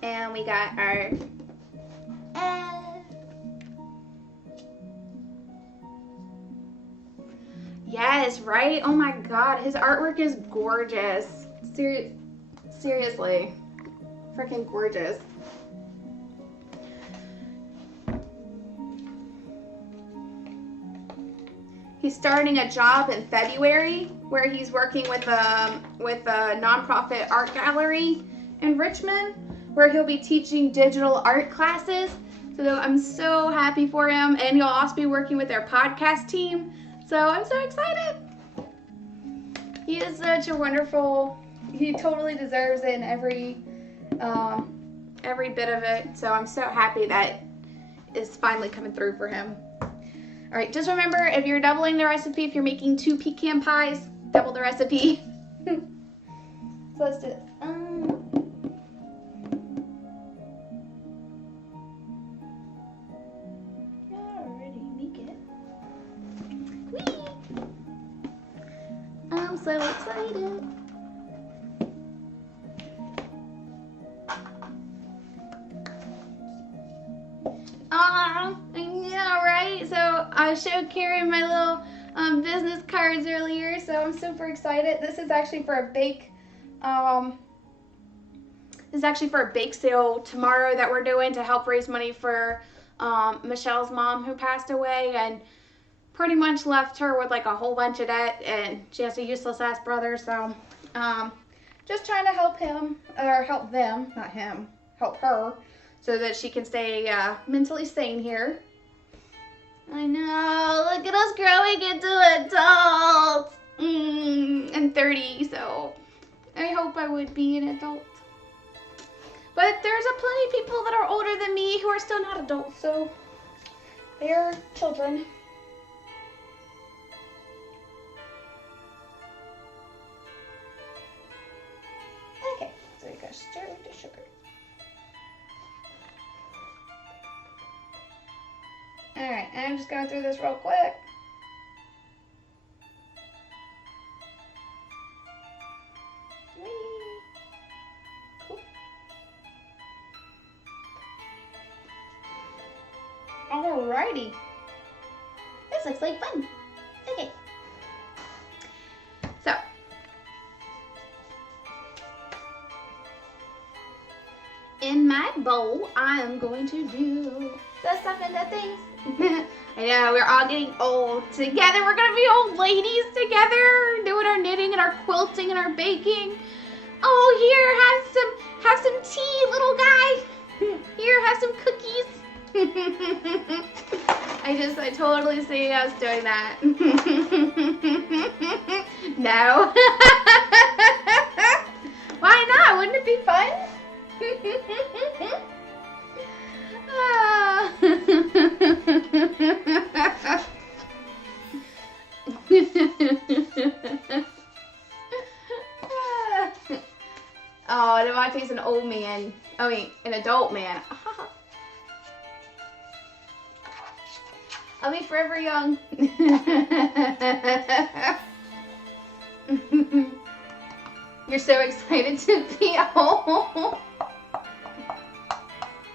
and we got our egg. Yes, right? Oh my god, his artwork is gorgeous. Seriously. Freaking gorgeous. He's starting a job in February where he's working with a nonprofit art gallery in Richmond where he'll be teaching digital art classes. So I'm so happy for him, and he'll also be working with their podcast team. So I'm so excited. He is such a wonderful, he totally deserves it in every bit of it. So I'm so happy that it's finally coming through for him. All right, just remember, if you're doubling the recipe, if you're making 2 pecan pies, double the recipe. So let's do this. I'm so excited. I know, right? So I showed Karen my little business cards earlier, so I'm super excited. This is actually for a bake. This is actually for a bake sale tomorrow that we're doing to help raise money for Michelle's mom who passed away, and pretty much left her with like a whole bunch of debt, and she has a useless ass brother. So just trying to help him, or help them, not him, help her, so that she can stay mentally sane here. I know, look at us growing into adults. I'm 30, so I hope I would be an adult. But there's a plenty of people that are older than me who are still not adults, so they're children. Okay, so we got stir the sugar. Alright, and I'm just going through this real quick. Cool. Alrighty. This looks like fun. Okay. So. In my bowl, I am going to do the stuff and the things. I know, we're all getting old together. We're gonna be old ladies together, doing our knitting and our quilting and our baking. Oh, here, have some tea, little guy. Here, have some cookies. I totally see us doing that. No. Why not? Wouldn't it be fun? Oh, Devontae's an old man. I mean, an adult man. I'll be forever young. You're so excited to be home.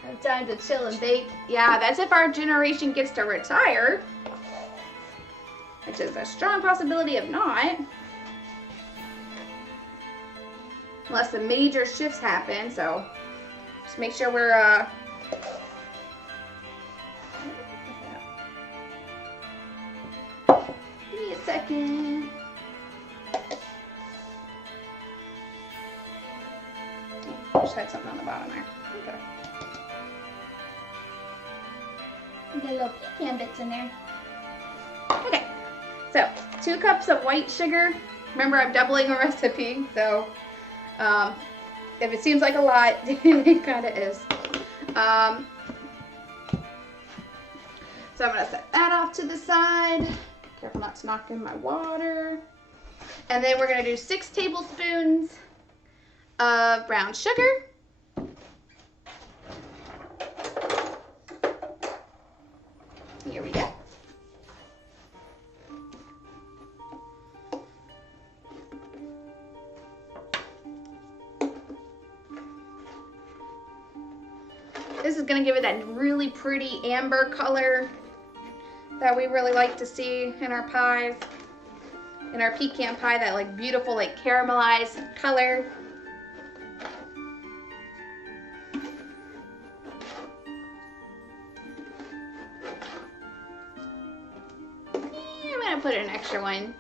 Have time to chill and bake. Yeah, that's if our generation gets to retire. Which is a strong possibility of not. Unless the major shifts happen, so just make sure we're give me a second. Oh, just had something on the bottom there. Okay. Get little pecan bits in there. Okay. So 2 cups of white sugar. Remember, I'm doubling a recipe, so if it seems like a lot, it kind of is. So I'm going to set that off to the side. Careful not to knock in my water. And then we're going to do 6 tablespoons of brown sugar. Here we go. This is going to give it that really pretty amber color that we really like to see in our pies. In our pecan pie, that like beautiful like caramelized color. I'm going to put an extra one.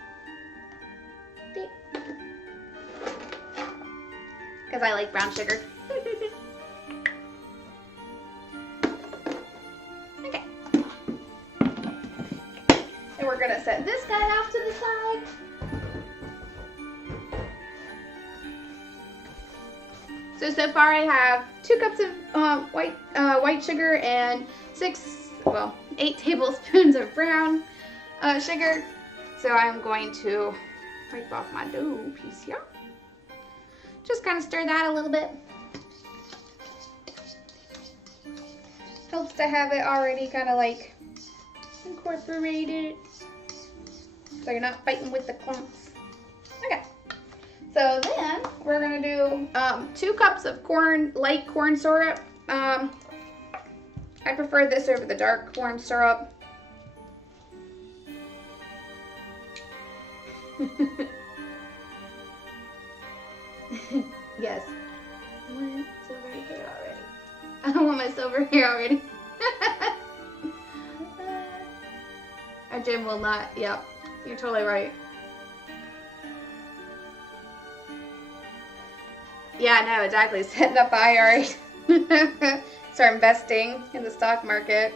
Because I like brown sugar. Okay. And we're going to set this guy off to the side. So far I have 2 cups of white sugar and 8 tablespoons of brown sugar. So I'm going to wipe off my dough piece here. Just kind of stir that a little bit. Helps to have it already kind of like incorporated, so you're not fighting with the clumps. Okay. So then we're gonna do 2 cups of light corn syrup. I prefer this over the dark corn syrup. Yes. I want silver hair already. I want my silver hair already. Our gym will not. Yep. You're totally right. Yeah, no, exactly. Setting up IRA. Start investing in the stock market.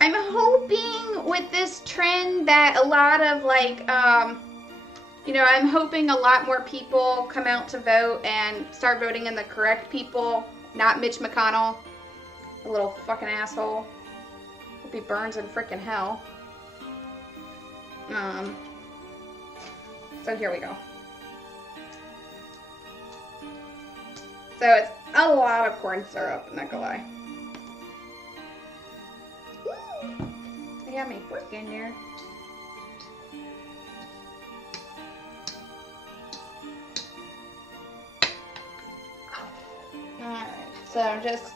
I'm hoping with this trend that a lot of I'm hoping a lot more people come out to vote and start voting in the correct people, not Mitch McConnell, a little fucking asshole. Hope he burns in frickin' hell. So here we go. So it's a lot of corn syrup, I'm not gonna lie. I got my fork in there. Alright, so I'm just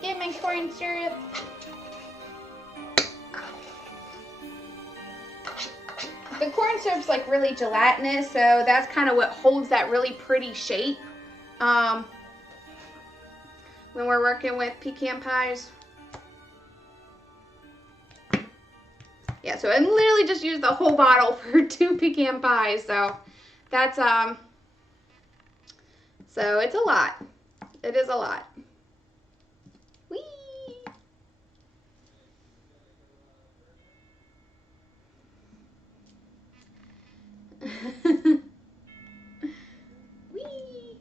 getting my corn syrup. The corn syrup's like really gelatinous, so that's kind of what holds that really pretty shape when we're working with pecan pies. Yeah, so I literally just used the whole bottle for 2 pecan pies, so that's so it's a lot. It is a lot. Whee! Whee!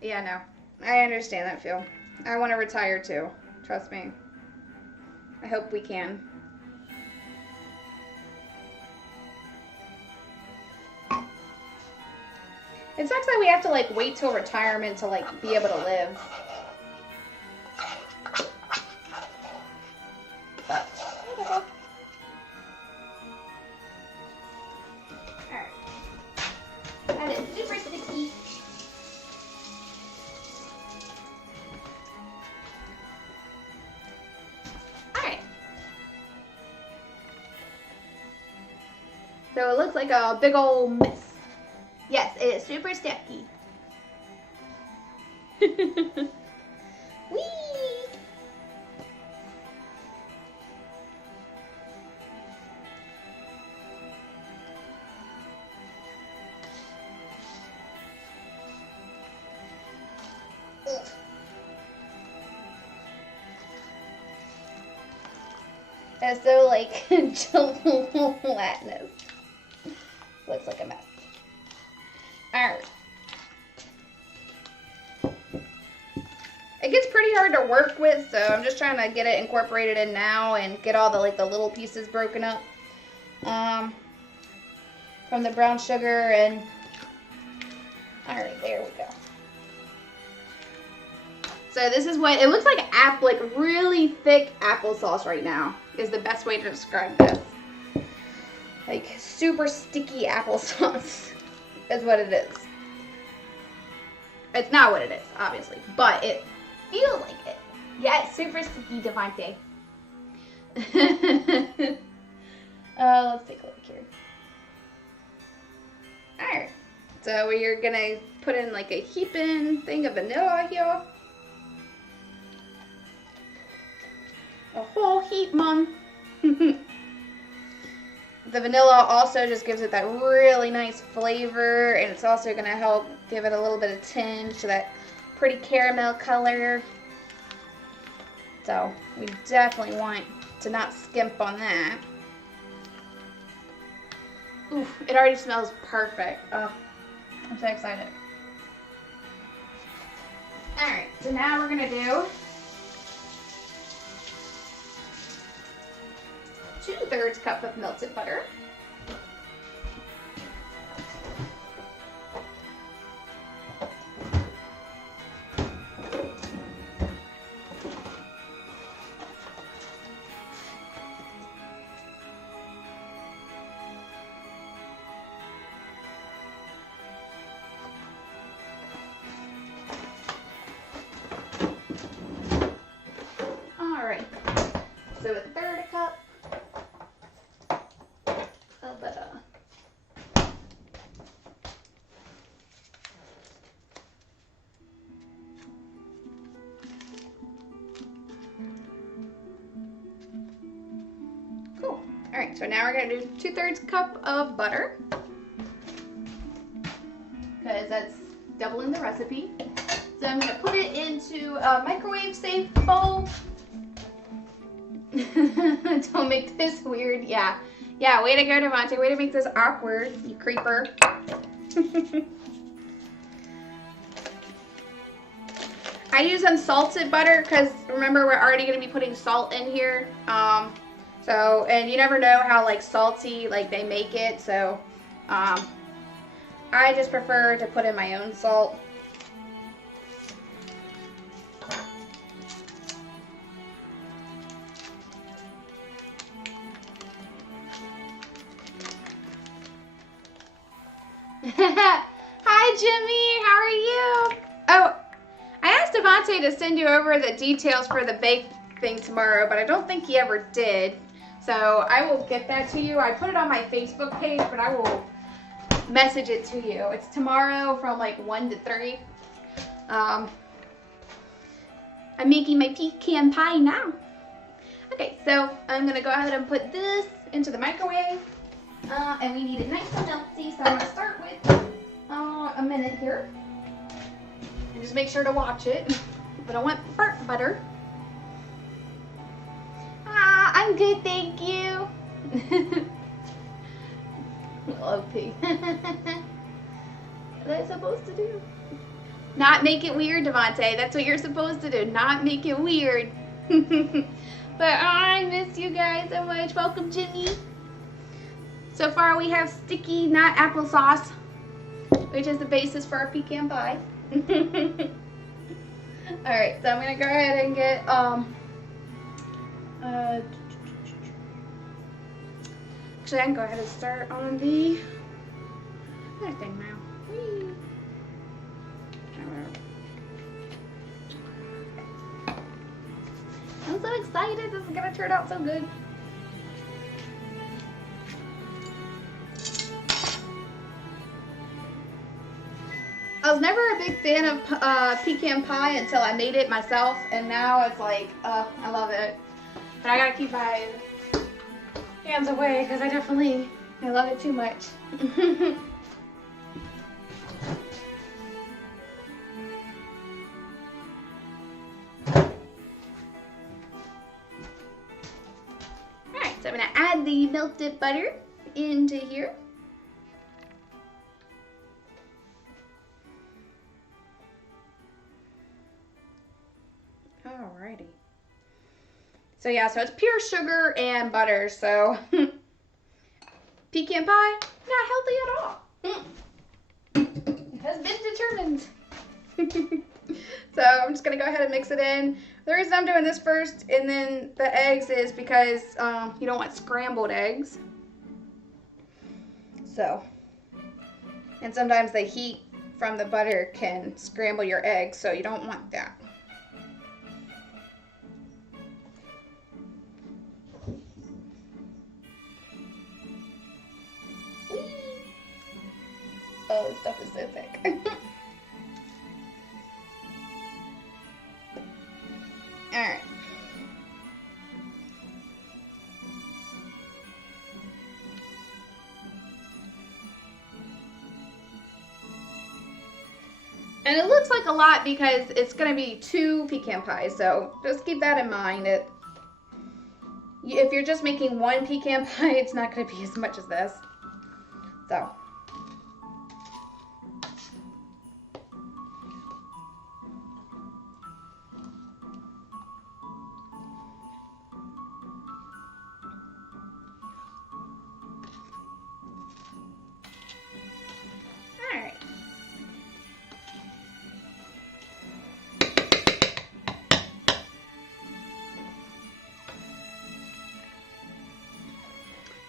Yeah, no. I understand that feel. I want to retire too. Trust me. I hope we can. It sucks that we have to like wait till retirement to like be able to live. So it looks like a big old mess. Yes, it is super sticky. Whee! Ugh. It's so like gelatinous. Looks like a mess. Alright. It gets pretty hard to work with, so I'm just trying to get it incorporated in now and get all the like the little pieces broken up from the brown sugar. And alright, there we go. So this is what it looks like. Like really thick applesauce right now is the best way to describe this. Like super sticky applesauce is what it is. It's not what it is, obviously, but it feels like it. Yeah, it's super sticky, Devontae. Let's take a look here. Alright, so we're gonna put in like a heaping thing of vanilla here. A whole heap, Mom. The vanilla also just gives it that really nice flavor, and it's also going to help give it a little bit of tinge to that pretty caramel color. So we definitely want to not skimp on that. Ooh, it already smells perfect. Oh, I'm so excited. Alright, so now we're going to do 2/3 cup of melted butter. All right, so 1/3 cup of butter. Cool. All right, so now we're gonna do 2/3 cup of butter because that's doubling the recipe. So I'm gonna put it into a microwave safe bowl. Don't make this weird. Yeah, way to go, Devontae. Way to make this awkward, you creeper. I use unsalted butter because remember we're already going to be putting salt in here. So, and you never know how like salty like they make it. So, I just prefer to put in my own salt. Hi, Jimmy. How are you? Oh, I asked Devontae to send you over the details for the bake thing tomorrow, but I don't think he ever did. So I will get that to you. I put it on my Facebook page, but I will message it to you. It's tomorrow from like 1 to 3. I'm making my pecan pie now. Okay, so I'm going to go ahead and put this into the microwave. And we need it nice and melty, so I'm going to start with a minute here. And just make sure to watch it. But I want burnt butter. I'm good, thank you. OP. What am I supposed to do? Not make it weird, Devontae. That's what you're supposed to do. Not make it weird. But I miss you guys so much. Welcome, Jimmy. So far we have sticky nut applesauce, which is the basis for our pecan pie. Alright, so I'm going to go ahead and get actually I can go ahead and start on the other thing now. Whee. I'm so excited. This is going to turn out so good. was never a big fan of pecan pie until I made it myself, and now it's like, I love it. But I gotta keep my hands away because I love it too much. Alright, so I'm gonna add the melted butter into here. Alrighty. So yeah, so it's pure sugar and butter, so pecan pie, not healthy at all. It has been determined. So I'm just gonna go ahead and mix it in. The reason I'm doing this first and then the eggs is because you don't want scrambled eggs. So, and sometimes the heat from the butter can scramble your eggs, so you don't want that. Oh, this stuff is so thick. Alright. And it looks like a lot because it's going to be 2 pecan pies, so just keep that in mind. If you're just making 1 pecan pie, it's not going to be as much as this. So.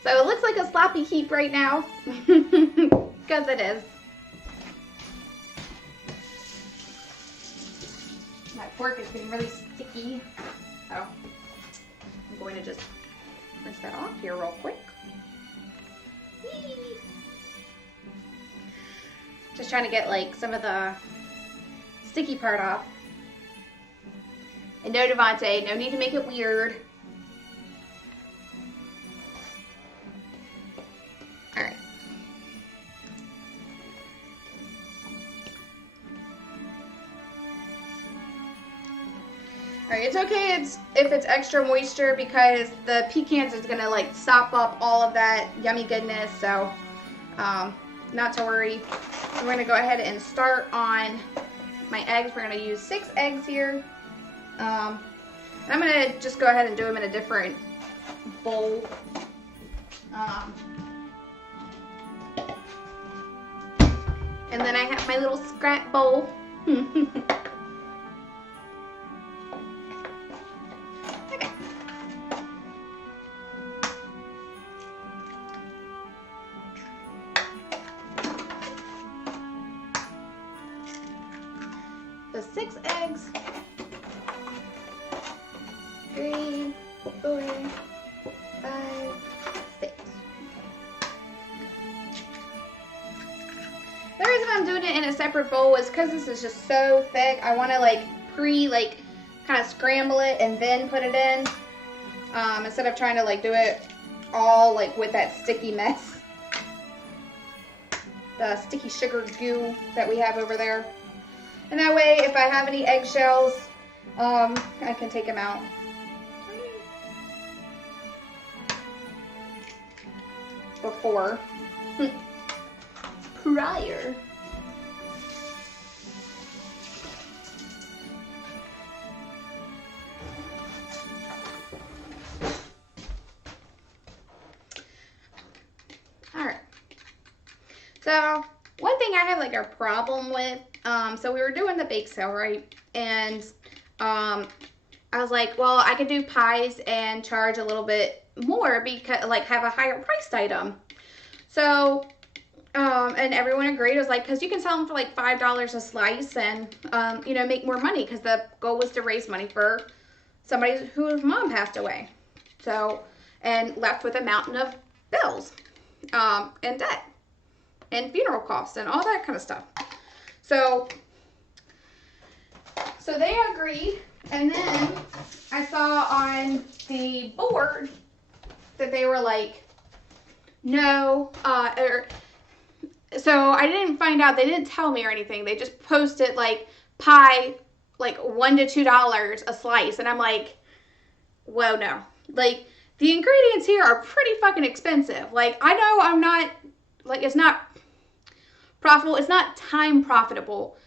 So it looks like a sloppy heap right now, because it is. My fork is getting really sticky. So I'm going to just rinse that off here real quick. Whee! Just trying to get like some of the sticky part off. And no, Devontae, no need to make it weird. Alright. Alright, it's okay if it's extra moisture because the pecans is going to like sop up all of that yummy goodness, so not to worry. So we're going to go ahead and start on my eggs. We're going to use 6 eggs here. And I'm going to just go ahead and do them in a different bowl. And then I have my little scrap bowl. Okay. So 6 eggs. 3, 4, 5, 6. The reason I'm doing it in a separate bowl is because this is just so thick. I want to like kind of scramble it and then put it in, instead of trying to like do it all like with that sticky mess, the sticky sugar goo that we have over there. And that way, if I have any eggshells, I can take them out. Before. Prior. Alright. So, one thing I have like a problem with, so we were doing the bake sale, right? And I was like, well, I could do pies and charge a little bit more because like have a higher priced item. So and everyone agreed. It was like, because you can sell them for like $5 a slice and you know, make more money, because the goal was to raise money for somebody whose mom passed away, so, and left with a mountain of bills and debt and funeral costs and all that kind of stuff. So they agreed, and then I saw on the board that they were like, no, so I didn't find out, they didn't tell me or anything, they just posted like pie, like $1 to $2 a slice, and I'm like, whoa, no. Like, the ingredients here are pretty fucking expensive. Like, I know I'm not, like, it's not profitable, it's not time profitable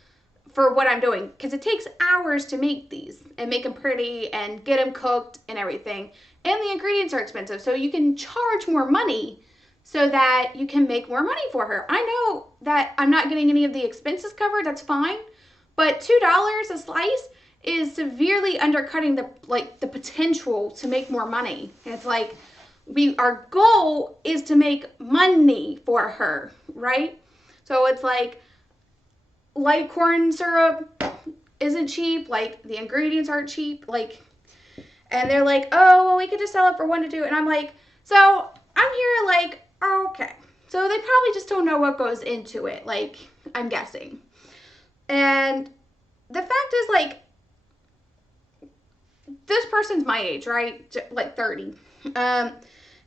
for what I'm doing, because it takes hours to make these and make them pretty and get them cooked and everything, and the ingredients are expensive, so you can charge more money so that you can make more money for her. I know that I'm not getting any of the expenses covered, that's fine, but $2 a slice is severely undercutting the potential to make more money. It's like, our goal is to make money for her, right? So it's like, light corn syrup isn't cheap, like the ingredients aren't cheap, like, and they're like, oh, well, we could just sell it for $1 to $2, and I'm like, so I'm here like, okay, so they probably just don't know what goes into it, like, I'm guessing. And the fact is, like, this person's my age, right? Like 30. And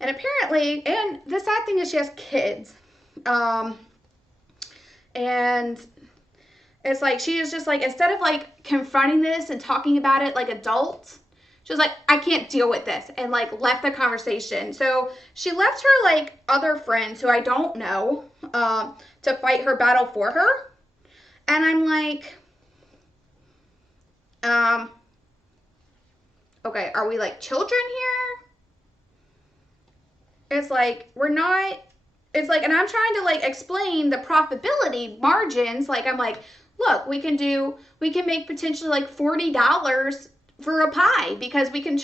apparently, and the sad thing is she has kids. And it's like, she is just like, instead of like confronting this and talking about it like adults, she was like, I can't deal with this, and like left the conversation. So she left her like other friends who I don't know to fight her battle for her. And I'm like, okay, are we like children here? It's like, we're not, it's like, and I'm trying to like explain the profitability margins. Like, I'm like, look, we can make potentially like $40 for a pie, because we can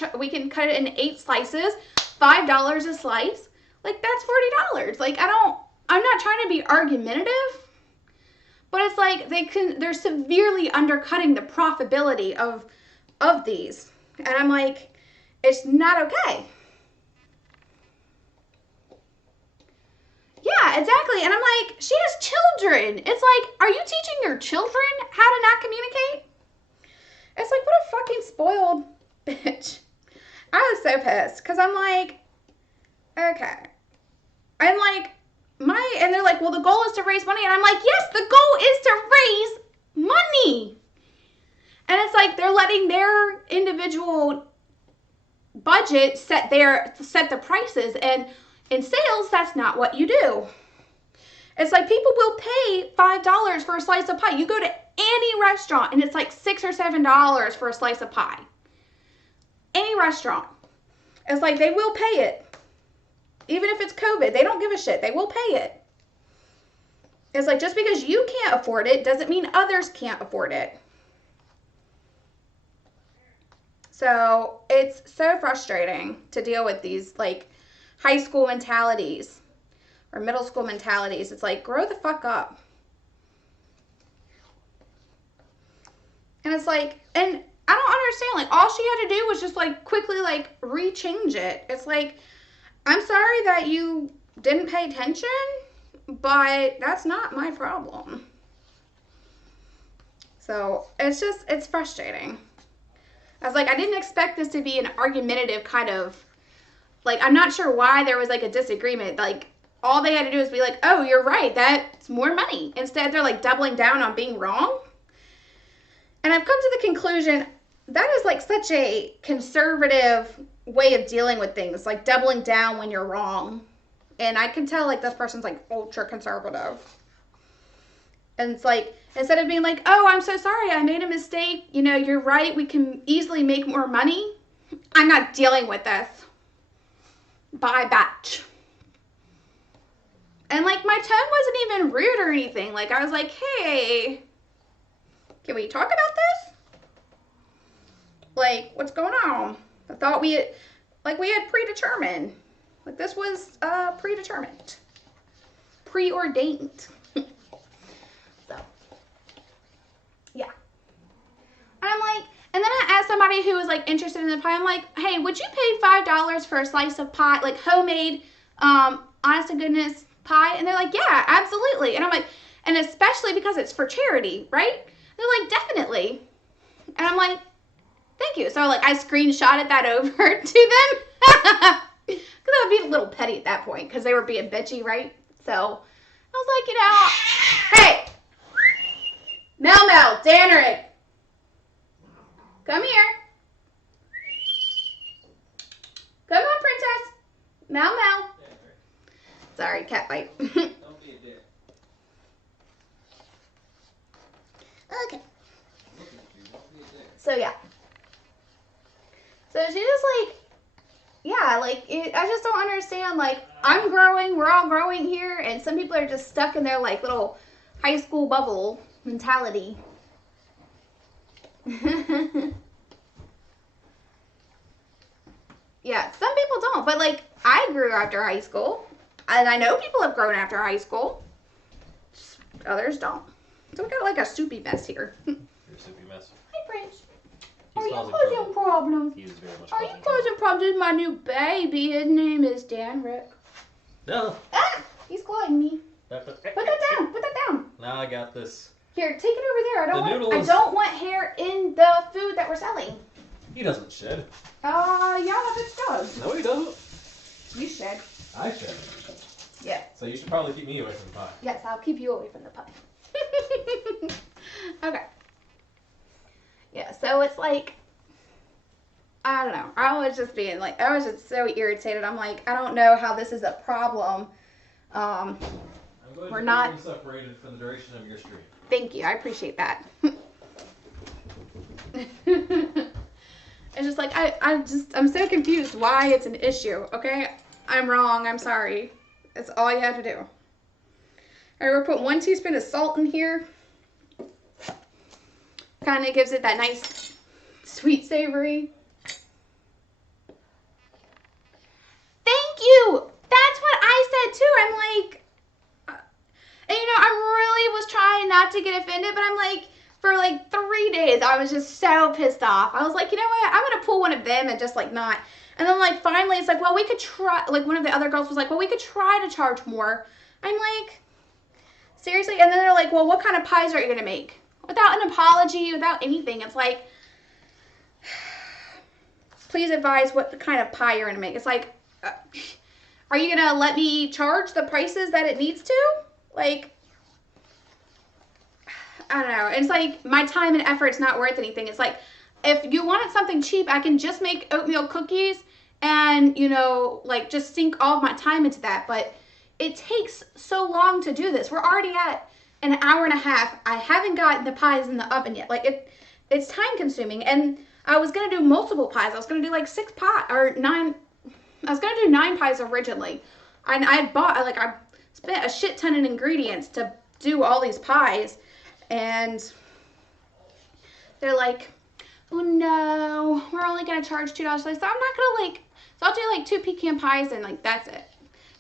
cut it in 8 slices, $5 a slice. Like, that's $40. Like, I'm not trying to be argumentative, but it's like they're severely undercutting the profitability of these. And I'm like, it's not okay. Yeah, exactly. And I'm like, she has children. It's like, are you teaching your children how to not communicate? It's like, what a fucking spoiled bitch. I was so pissed, because I'm like, okay. I'm like, and they're like, well, the goal is to raise money. And I'm like, yes, the goal is to raise money. And it's like, they're letting their individual budget set the prices. And in sales, that's not what you do. It's like, people will pay $5 for a slice of pie. You go to any restaurant and it's like $6 or $7 for a slice of pie. Any restaurant. It's like, they will pay it. Even if it's COVID, they don't give a shit. They will pay it. It's like, just because you can't afford it doesn't mean others can't afford it. So it's so frustrating to deal with these like high school mentalities or middle school mentalities. It's like, grow the fuck up. And it's like, and I don't understand, like, all she had to do was just like quickly like rechange it. It's like, I'm sorry that you didn't pay attention, but that's not my problem. So it's just, it's frustrating. I was like, I didn't expect this to be an argumentative kind of, like, I'm not sure why there was like a disagreement. Like, all they had to do was be like, oh, you're right, that's more money. Instead, they're like doubling down on being wrong. And I've come to the conclusion that is like such a conservative way of dealing with things, like doubling down when you're wrong. And I can tell like this person's like ultra conservative. And it's like, instead of being like, oh, I'm so sorry, I made a mistake, you know, you're right, we can easily make more money, I'm not dealing with this. Bye, batch. And like, my tone wasn't even rude or anything. Like, I was like, hey, can we talk about this? Like, what's going on? I thought we had predetermined. Like, this was predetermined. Preordained. So, yeah. And I'm like, and then I asked somebody who was like interested in the pie, I'm like, hey, would you pay $5 for a slice of pie, like homemade, honest to goodness pie? And they're like, yeah, absolutely. And I'm like, And especially because it's for charity, right? They're like, definitely. And I'm like, thank you. So like I screenshotted that over to them. Because I would be a little petty at that point because they were being bitchy, right? So I was like, hey, Mel, Dannerig, come here. Come on, princess. Mel. Sorry, cat bite. Don't be a dick. Okay. Look at you. Don't be a dick. So yeah. So she just like, yeah, like I just don't understand. Like I'm growing, we're all growing here, and some people are just stuck in their like little high school bubble mentality. Yeah, some people don't, but like I grew after high school, and I know people have grown after high school. Others don't. So we got like a soupy mess here. You're a soupy mess. Hi, Prince. He's Are you causing causing trouble. problems? He is very much Are you causing trouble. causing problems with my new baby? His name is Danrick. No. Ah! He's clawing me. Put that down. Put that down. Now I got this. Here, take it over there. The I noodles. don't want hair in the food that we're selling. He doesn't shed. Yeah, that bitch does. No, he doesn't. You should. I shed. Yeah. So you should probably keep me away from the pie. Yes, I'll keep you away from the pie. Okay. Yeah, so it's like, I don't know. I was just so irritated. I'm like, I don't know how this is a problem. I'm going We're to not- keep them separated for the duration of your stream. Thank you. I appreciate that. It's just like, I'm so confused why it's an issue, okay? I'm wrong. I'm sorry. That's all you have to do. All right, we're putting 1 teaspoon of salt in here. Kind of gives it that nice sweet savory. Thank you. That's what I said too. I'm like, and I really was trying not to get offended, but I'm like, for like 3 days, I was just so pissed off. I was like, you know what? I'm going to pull one of them and just like not. And then like finally it's like, well, we could try, like one of the other girls was like, well, we could try to charge more. I'm like, seriously? And then they're like, well, what kind of pies are you going to make? Without an apology, without anything. It's like, please advise what kind of pie you're going to make. It's like, are you going to let me charge the prices that it needs to? Like, I don't know. It's like my time and effort's not worth anything. It's like, if you wanted something cheap, I can just make oatmeal cookies and, like just sink all of my time into that. But it takes so long to do this. We're already at an hour and a half. I haven't gotten the pies in the oven yet. Like it's time consuming. And I was going to do multiple pies. I was going to do like 9. I was going to do 9 pies originally. And I spent a shit ton of ingredients to do all these pies. And they're like, oh no, we're only going to charge $2. So I'm not going to so I'll do like 2 pecan pies and like, that's it.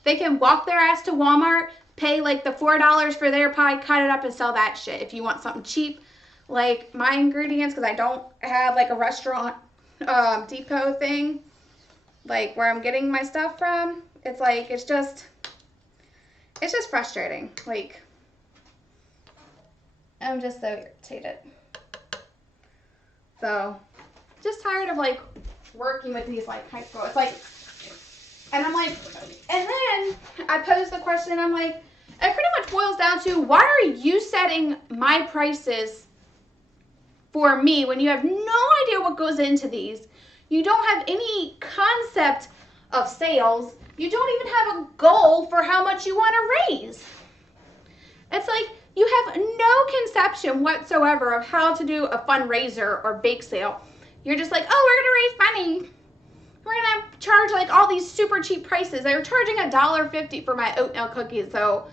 They can walk their ass to Walmart, pay like the $4 for their pie, cut it up and sell that shit. If you want something cheap, like my ingredients, because I don't have like a restaurant depot thing, like where I'm getting my stuff from, it's like, it's just frustrating. Like, I'm just so irritated. So, just tired of like working with these like high school. It's like, and I'm like, and then I pose the question, I'm like, it pretty much boils down to, why are you setting my prices for me when you have no idea what goes into these? You don't have any concept of sales. You don't even have a goal for how much you want to raise. It's like, you have no conception whatsoever of how to do a fundraiser or bake sale. You're just like, oh, we're going to raise money. We're going to charge like all these super cheap prices. They were charging $1.50 for my oatmeal cookies, so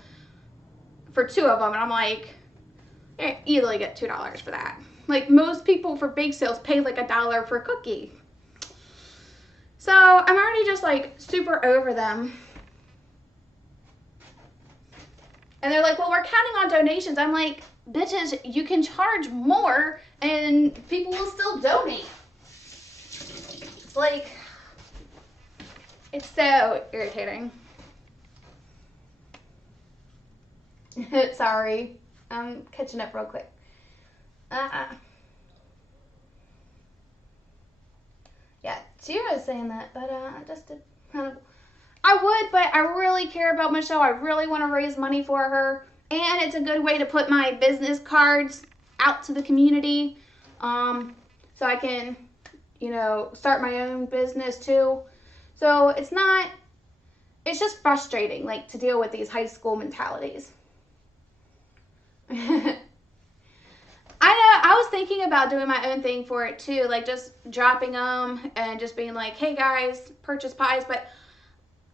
for 2 of them. And I'm like, I easily get $2 for that. Like most people for bake sales pay like $1 per cookie. So I'm already just like super over them. And they're like, well, we're counting on donations. I'm like, bitches, you can charge more and people will still donate. It's like, it's so irritating. Sorry. I'm catching up real quick. Yeah, she was saying that, but just to kind of. I would, but I really care about Michelle. I really want to raise money for her, and it's a good way to put my business cards out to the community, so I can, start my own business too. So it's just frustrating, like, to deal with these high school mentalities. I was thinking about doing my own thing for it too, like just dropping them and just being like, hey guys, purchase pies. But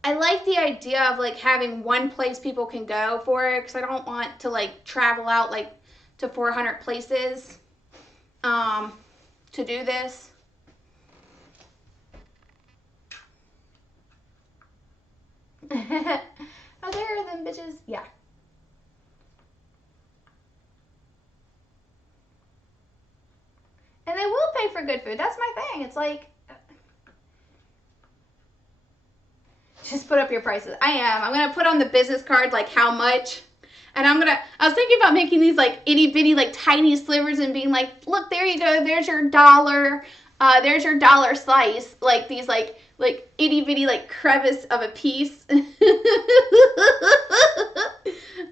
I like the idea of like having one place people can go for it, because I don't want to like travel out like to 400 places to do this. Are there them bitches? Yeah. And they will pay for good food. That's my thing. It's like, just put up your prices. I am. I'm going to put on the business card, like, how much. And I was thinking about making these, like, itty bitty, like, tiny slivers and being like, look, there you go. There's your $1. There's your $1 slice. Like, these, like itty bitty, like, crevice of a piece.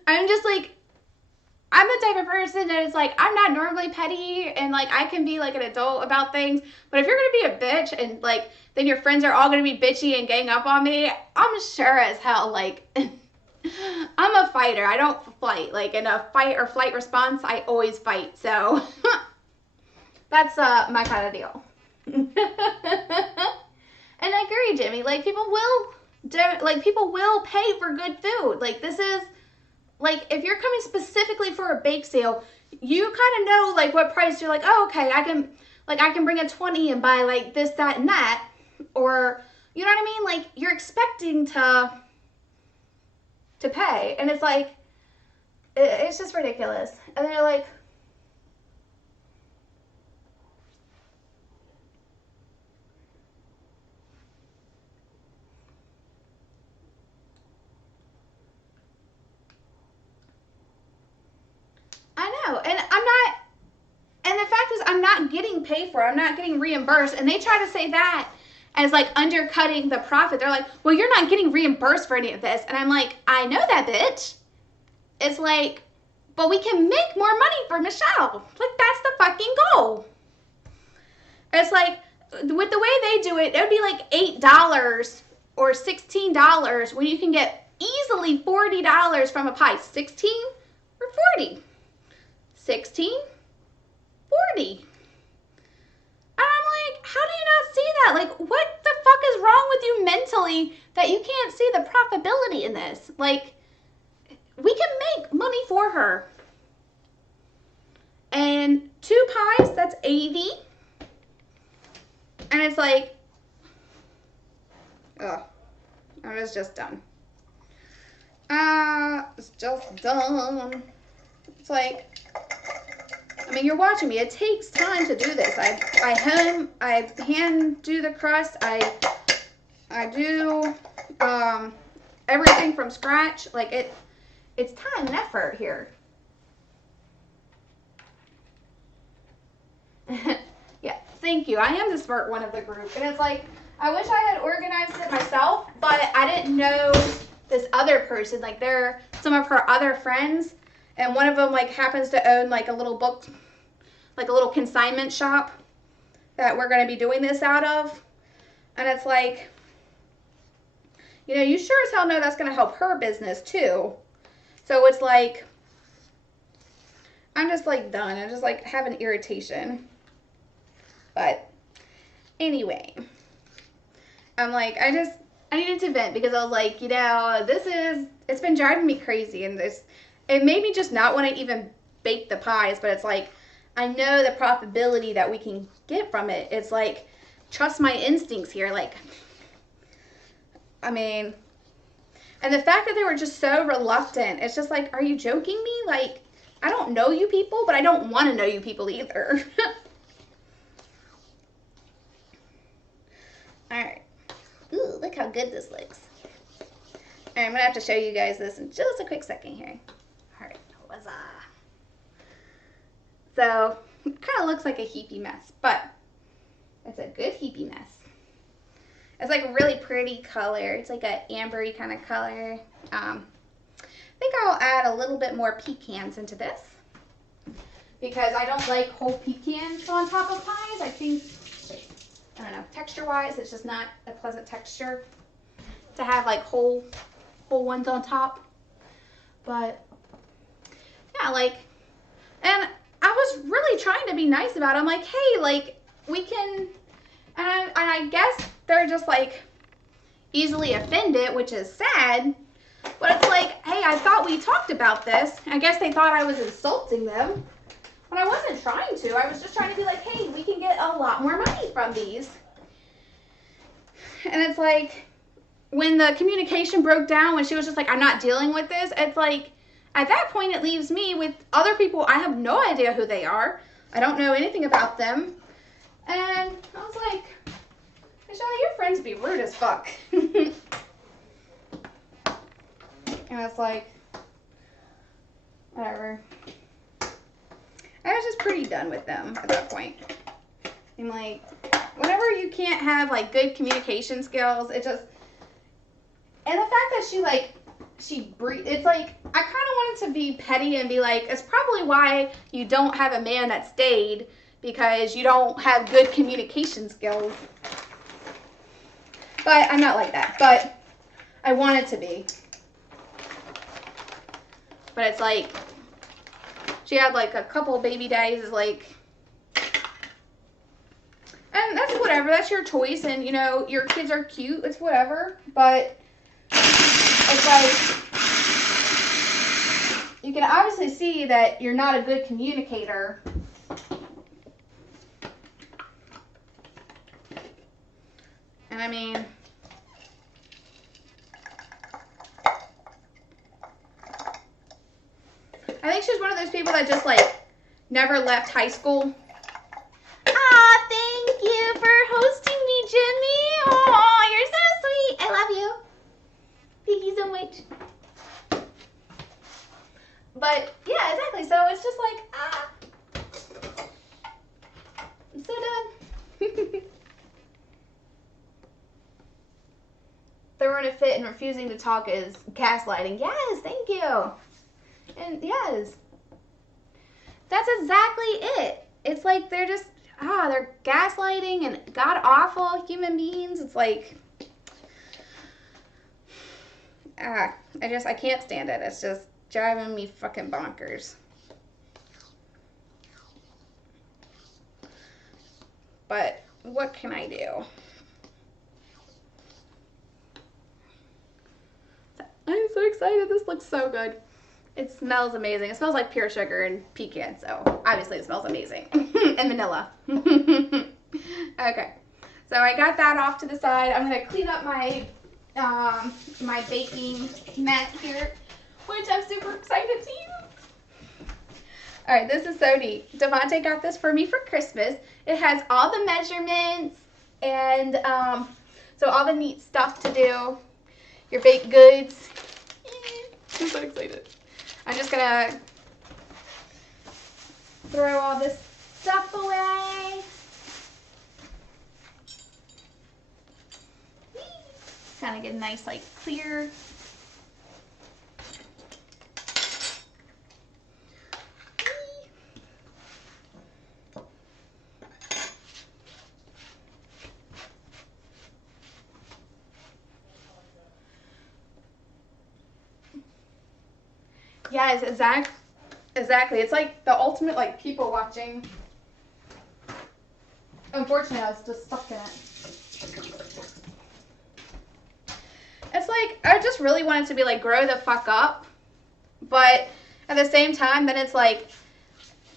I'm just like, I'm the type of person that is like, I'm not normally petty and like I can be like an adult about things, but if you're gonna be a bitch and like then your friends are all gonna be bitchy and gang up on me, I'm sure as hell like I'm a fighter. I don't fight. Like in a fight or flight response, I always fight. So that's my kind of deal. And I agree, Jimmy. Like people will pay for good food. Like this is. Like, if you're coming specifically for a bake sale, you kind of know, like, what price. You're like, oh, okay, I can bring a 20 and buy, like, this, that, and that. Or, you know what I mean? Like, you're expecting to pay. And it's like, it's just ridiculous. And they're like, I know, and the fact is I'm not getting paid for it. I'm not getting reimbursed, and they try to say that as like undercutting the profit. They're like, well, you're not getting reimbursed for any of this, and I'm like, I know that, bitch. It's like, but we can make more money for Michelle. Like, that's the fucking goal. It's like, with the way they do it, it would be like $8 or $16 when you can get easily $40 from a pie. 16 or 40. 16, 40. And I'm like, how do you not see that? Like, what the fuck is wrong with you mentally that you can't see the profitability in this? Like, we can make money for her. And 2 pies, that's 80. And it's like, ugh, I was just done. It's just done. It's like, I mean, you're watching me. It takes time to do this. I hand do the crust. I do everything from scratch. Like it's time and effort here. Yeah, thank you. I am the smart one of the group, and it's like I wish I had organized it myself, but I didn't know this other person. Like they're some of her other friends. And one of them, like, happens to own, like, a little book, like, a little consignment shop that we're going to be doing this out of. And it's like, you sure as hell know that's going to help her business, too. So it's like, I'm just, like, done. I just, like, have an irritation. But, anyway. I'm like, I needed to vent because I was like, it's been driving me crazy. And it made me just not want to even bake the pies, but it's like, I know the profitability that we can get from it. It's like, trust my instincts here. Like, I mean, and the fact that they were just so reluctant, it's just like, are you joking me? Like, I don't know you people, but I don't want to know you people either. All right. Ooh, look how good this looks. All right, I'm going to have to show you guys this in just a quick second here. All So it kind of looks like a heapy mess, but it's a good heapy mess. It's like a really pretty color. It's like a ambery kind of color. I think I'll add a little bit more pecans into this because I don't like whole pecans on top of pies. I think, I don't know, texture-wise, it's just not a pleasant texture to have like whole ones on top. But yeah, like, and I was really trying to be nice about it. I'm like, hey, like, we can, and I guess they're just like easily offended, which is sad. But it's like, hey, I thought we talked about this. I guess they thought I was insulting them. But I wasn't trying to. I was just trying to be like, hey, we can get a lot more money from these. And it's like, when the communication broke down, when she was just like, I'm not dealing with this, it's like, at that point, it leaves me with other people. I have no idea who they are. I don't know anything about them. And I was like, Michelle, your friends be rude as fuck. And it's like, whatever. I was just pretty done with them at that point. I'm like, whenever you can't have like good communication skills, it just, and the fact that she like, it's like, I kind of wanted to be petty and be like, it's probably why you don't have a man that stayed, because you don't have good communication skills. But I'm not like that, but I wanted to be. But it's like, she had like a couple baby daddies, is like, and that's whatever, that's your choice, and you know, your kids are cute, it's whatever, but it's like, you can obviously see that you're not a good communicator. And I mean, I think she's one of those people that just like never left high school. Ah, thank you for hosting me, Jimmy. Oh, you're so sweet. I love you. Thank you so much. But yeah, exactly. So it's just like, I'm so done. Throwing a fit and refusing to talk is gaslighting. Yes, thank you. And yes, that's exactly it. It's like they're just, they're gaslighting and god awful human beings. It's like, I can't stand it. It's just driving me fucking bonkers. But what can I do? I'm so excited. This looks so good. It smells amazing. It smells like pure sugar and pecan, so obviously it smells amazing. And vanilla. Okay. So I got that off to the side. I'm going to clean up my my baking mat here, which I'm super excited to use. All right, this is so neat. Devontae got this for me for Christmas. It has all the measurements and so all the neat stuff to do. Your baked goods. I'm so excited. I'm just gonna throw all this stuff away. Kind of get a nice, like, clear. Yes, exactly. It's like the ultimate, like, people watching. Unfortunately, I was just stuck in it. It's like, I just really wanted to be like, grow the fuck up. But at the same time, then it's like,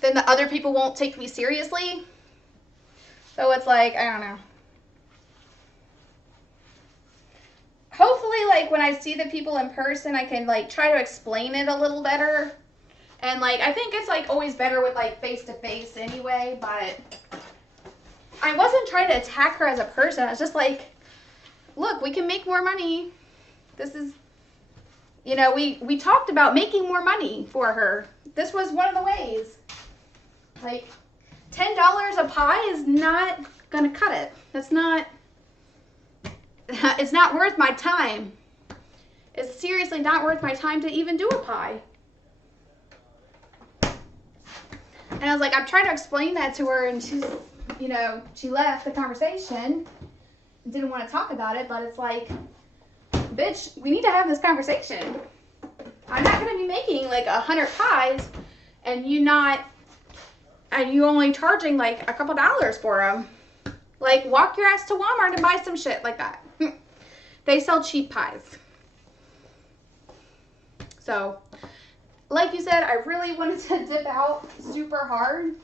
then the other people won't take me seriously. So it's like, I don't know. Hopefully, like, when I see the people in person, I can, like, try to explain it a little better. And, like, I think it's, like, always better with, like, face-to-face anyway, but I wasn't trying to attack her as a person. I was just like, look, we can make more money. This is, you know, we talked about making more money for her. This was one of the ways. Like, $10 a pie is not gonna cut it. That's not, it's not worth my time. It's seriously not worth my time to even do a pie. And I was like, I'm trying to explain that to her, and she's, you know, she left the conversation, didn't want to talk about it, but it's like, bitch, we need to have this conversation. I'm not going to be making like 100 pies and you only charging like a couple dollars for them. Like, walk your ass to Walmart and buy some shit like that. They sell cheap pies. So, like you said, I really wanted to dip out super hard,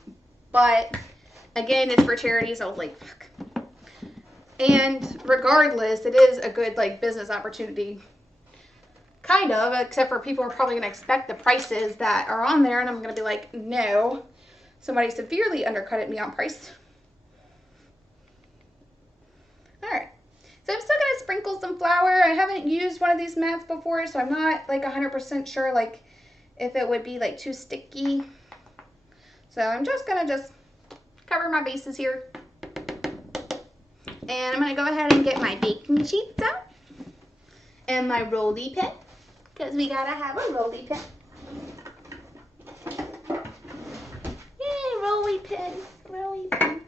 but again, it's for charity, so like, fuck. And regardless, it is a good like business opportunity. Kind of, except for people are probably going to expect the prices that are on there, and I'm going to be like, no. Somebody severely undercutted me on price. Alright, so I'm still going to sprinkle some flour. I haven't used one of these mats before, so I'm not like 100% sure like if it would be like too sticky. So I'm just going to cover my bases here. And I'm going to go ahead and get my baking sheets out. And my rolly pin. Because we got to have a rolly pin. Yay, rolly pin. Rolly pin.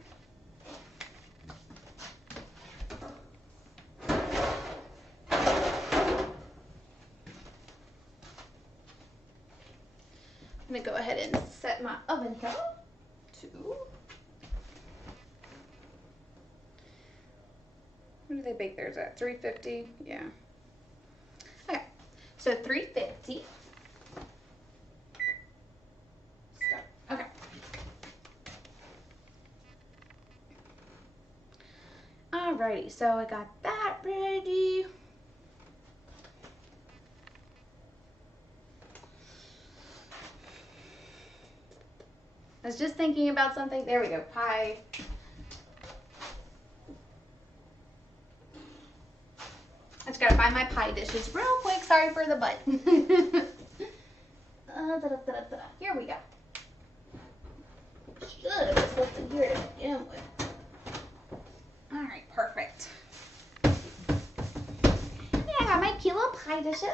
I'm going to go ahead and set my oven here to... What do they bake theirs at? 350? Yeah. Okay. So 350. Start. Okay. Alrighty. So I got that ready. I was just thinking about something. There we go. Pie. I just gotta find my pie dishes real quick. Sorry for the butt. Here we go. Should have just looked in here to begin with. Alright, perfect. Yeah, I got my cute little pie dishes.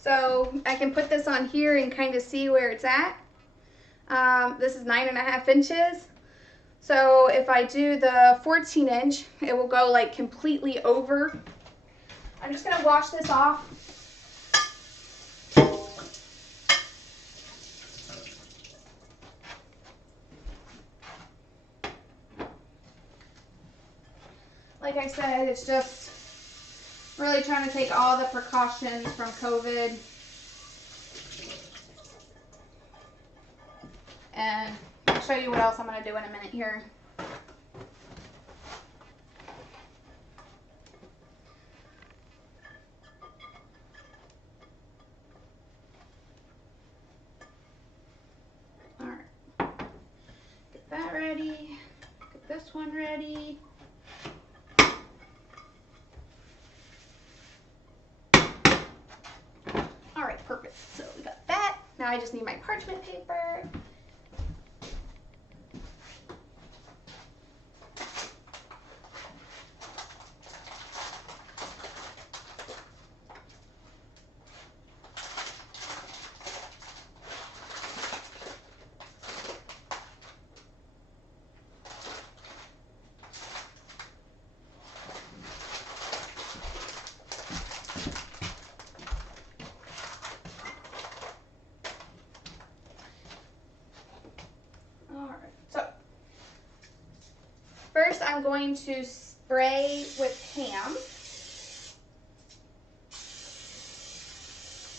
So I can put this on here and kind of see where it's at. This is 9.5 inches. So if I do the 14 inch, it will go like completely over. I'm just gonna wash this off. Like I said, it's just really trying to take all the precautions from COVID. And I'll show you what else I'm going to do in a minute here. Alright. Get that ready. Get this one ready. Alright, perfect. So we got that. Now I just need my parchment paper. First, I'm going to spray with ham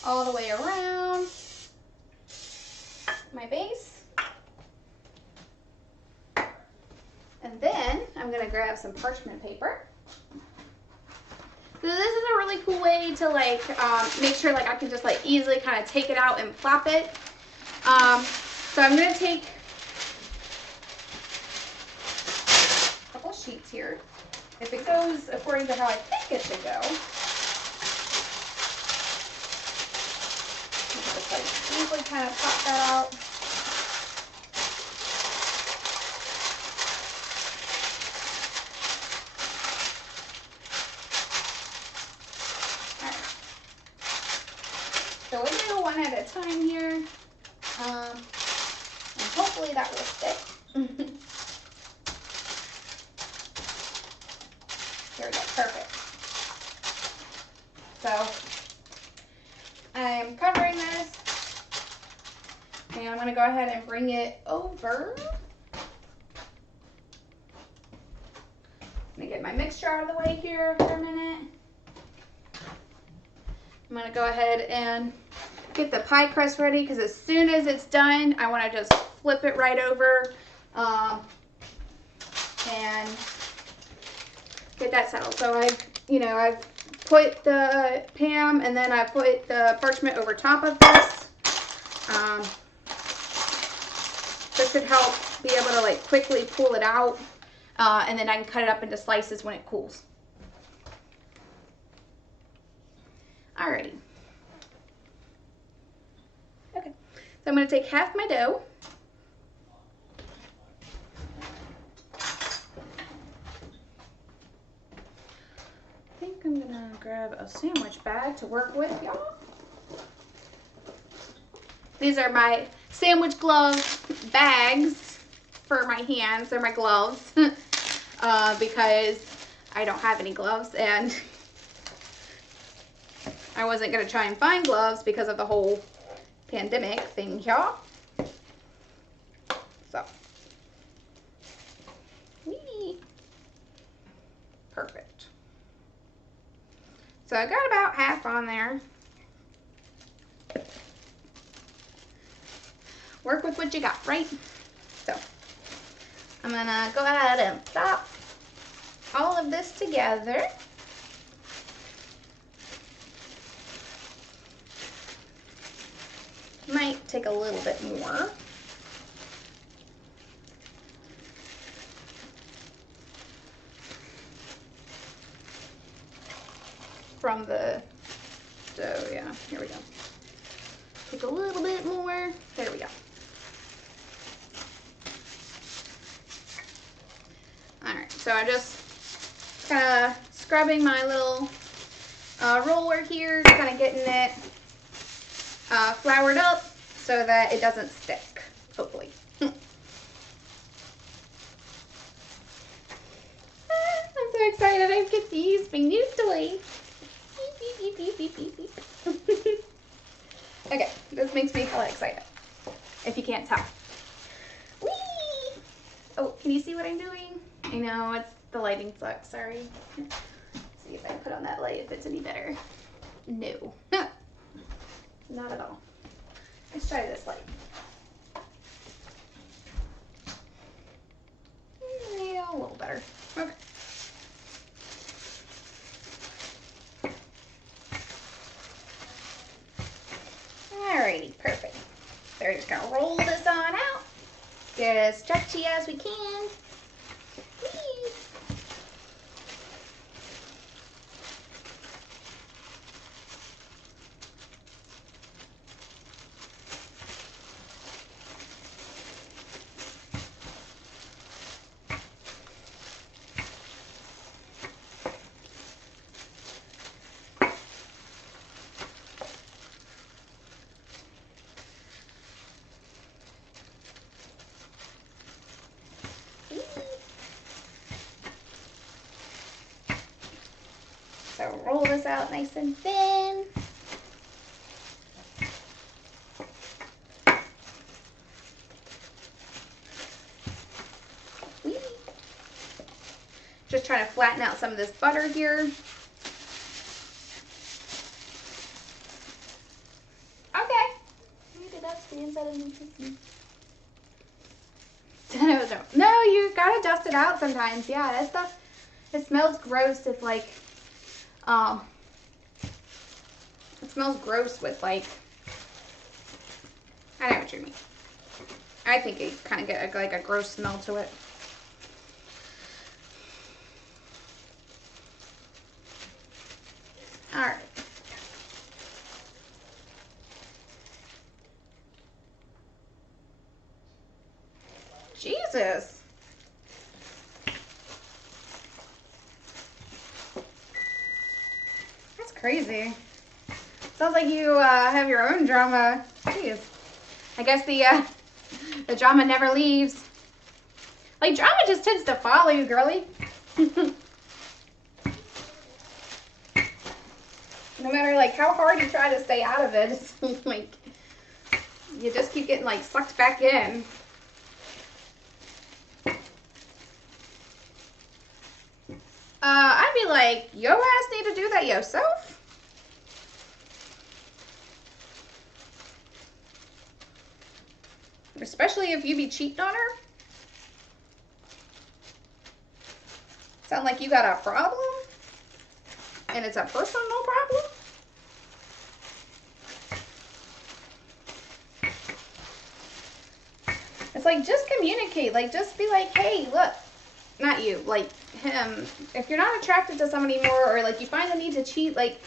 all the way around my base. And then I'm going to grab some parchment paper. So this is a really cool way to like make sure like I can just like easily kind of take it out and flop it. So I'm going to take sheets here. If it goes according to how I think it should go. like easily kind of pop that out. Alright. So we'll do one at a time here. And hopefully that will stick. Here we go, perfect. So I'm covering this, and I'm going to go ahead and bring it over. Let me get my mixture out of the way here for a minute. I'm going to go ahead and get the pie crust ready, because as soon as it's done, I want to just flip it right over and get that settled. So I've put the Pam, and then I put the parchment over top of this. This should help be able to like quickly pull it out, and then I can cut it up into slices when it cools. Alrighty. Okay, so I'm going to take half my dough. I think I'm going to grab a sandwich bag to work with, y'all. These are my sandwich glove bags for my hands. They're my gloves because I don't have any gloves, and I wasn't going to try and find gloves because of the whole pandemic thing, y'all. So, whee. Perfect. So I got about half on there. Work with what you got, right? So I'm gonna go ahead and pop all of this together. Might take a little bit more. From the dough, yeah, here we go. Take a little bit more. There we go. Alright, so I'm just kind of scrubbing my little roller here, kind of getting it floured up so that it doesn't stick, hopefully. I'm so excited I get to use my new toy. Okay, this makes me hella excited, if you can't tell. Whee! Oh, can you see what I'm doing? I know, the lighting sucks, sorry. Let's see if I put on that light, if it's any better. No. Not at all. Let's try this light. Yeah, a little better. Okay. Alrighty, perfect. So we're just gonna roll this on out. Get as stretchy as we can. Whee! So roll this out nice and thin. Whee! Just trying to flatten out some of this butter here. Okay. Maybe that's the inside of the cookie. No, you gotta dust it out sometimes. Yeah, that stuff, it smells gross if like, it smells gross with like, I know what you mean. I think it kind of get like a gross smell to it. All right. Jesus. That's crazy. Sounds like you have your own drama. Jeez. I guess the drama never leaves. Like, drama just tends to follow you, girly. No matter, like, how hard you try to stay out of it, it's like, you just keep getting, like, sucked back in. I'd be like, yo ass need to do that yourself. Especially if you be cheating on her. Sound like you got a problem? And it's a personal problem? It's like, just communicate. Like, just be like, hey, look. Not you, like him. If you're not attracted to somebody more, or like you find the need to cheat, like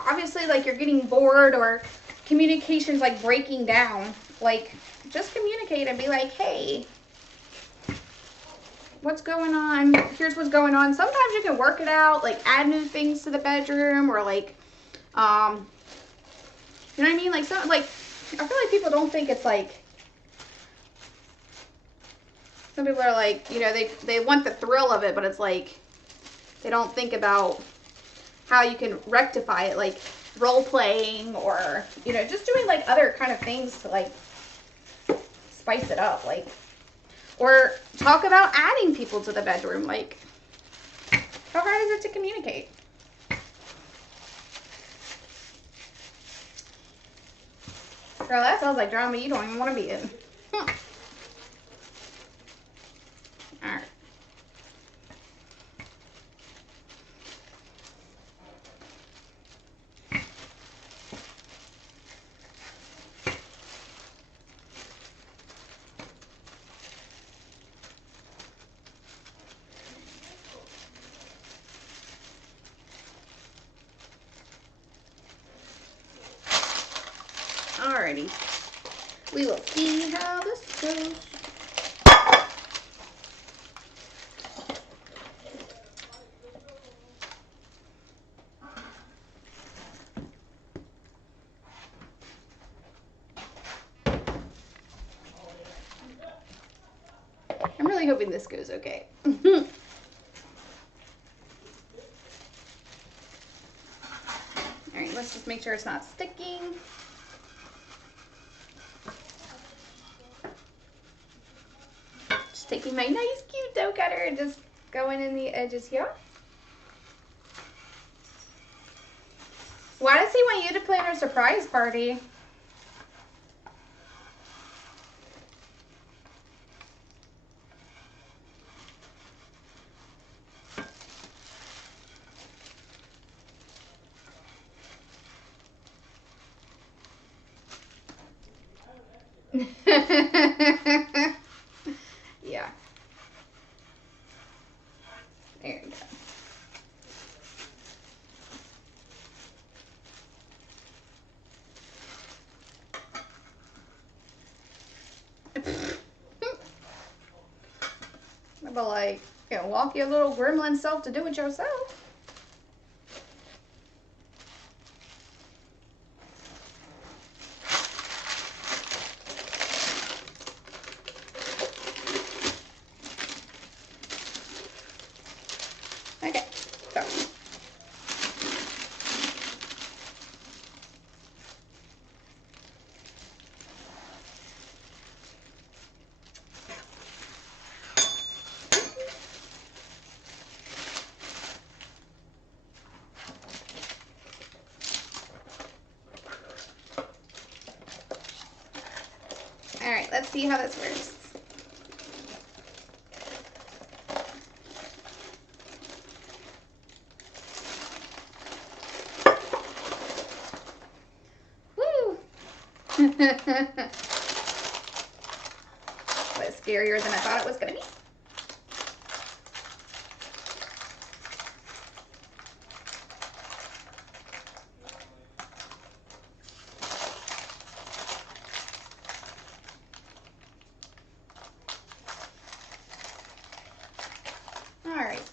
obviously like you're getting bored or communication's like breaking down, like just communicate and be like, hey, what's going on? Here's what's going on. Sometimes you can work it out, like add new things to the bedroom, or like you know what I mean? Like some, like I feel like people don't think it's like, some people are like, you know, they want the thrill of it, but it's like they don't think about how you can rectify it, like role playing, or, you know, just doing like other kind of things to like spice it up, like, or talk about adding people to the bedroom. Like, how hard is it to communicate? Girl, that sounds like drama you don't even want to be in. Alright. Alrighty. We will see how this goes. I'm really hoping this goes okay. Alright, let's just make sure it's not sticking. Just taking my nice cute dough cutter and just going in the edges here. Why does he want you to plan a surprise party? Yeah. There you go. But like, you know, walk your little gremlin self to do it yourself. Okay, so. All right, let's see how this works. Woo! That's scarier than I thought it was gonna be.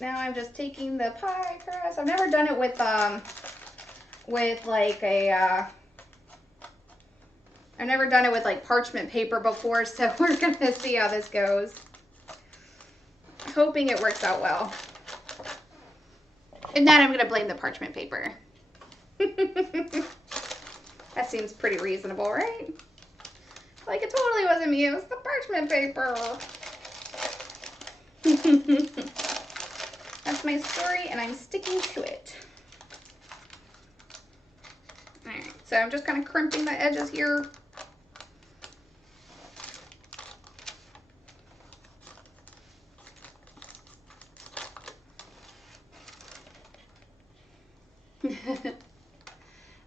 now I'm just taking the pie crust. I've never done it with like a I've never done it with like parchment paper before, so we're gonna see how this goes. Hoping it works out well. If not, I'm gonna blame the parchment paper. That seems pretty reasonable, right? Like, it totally wasn't me, it was the parchment paper. That's my story, and I'm sticking to it. Alright, so I'm just kind of crimping the edges here.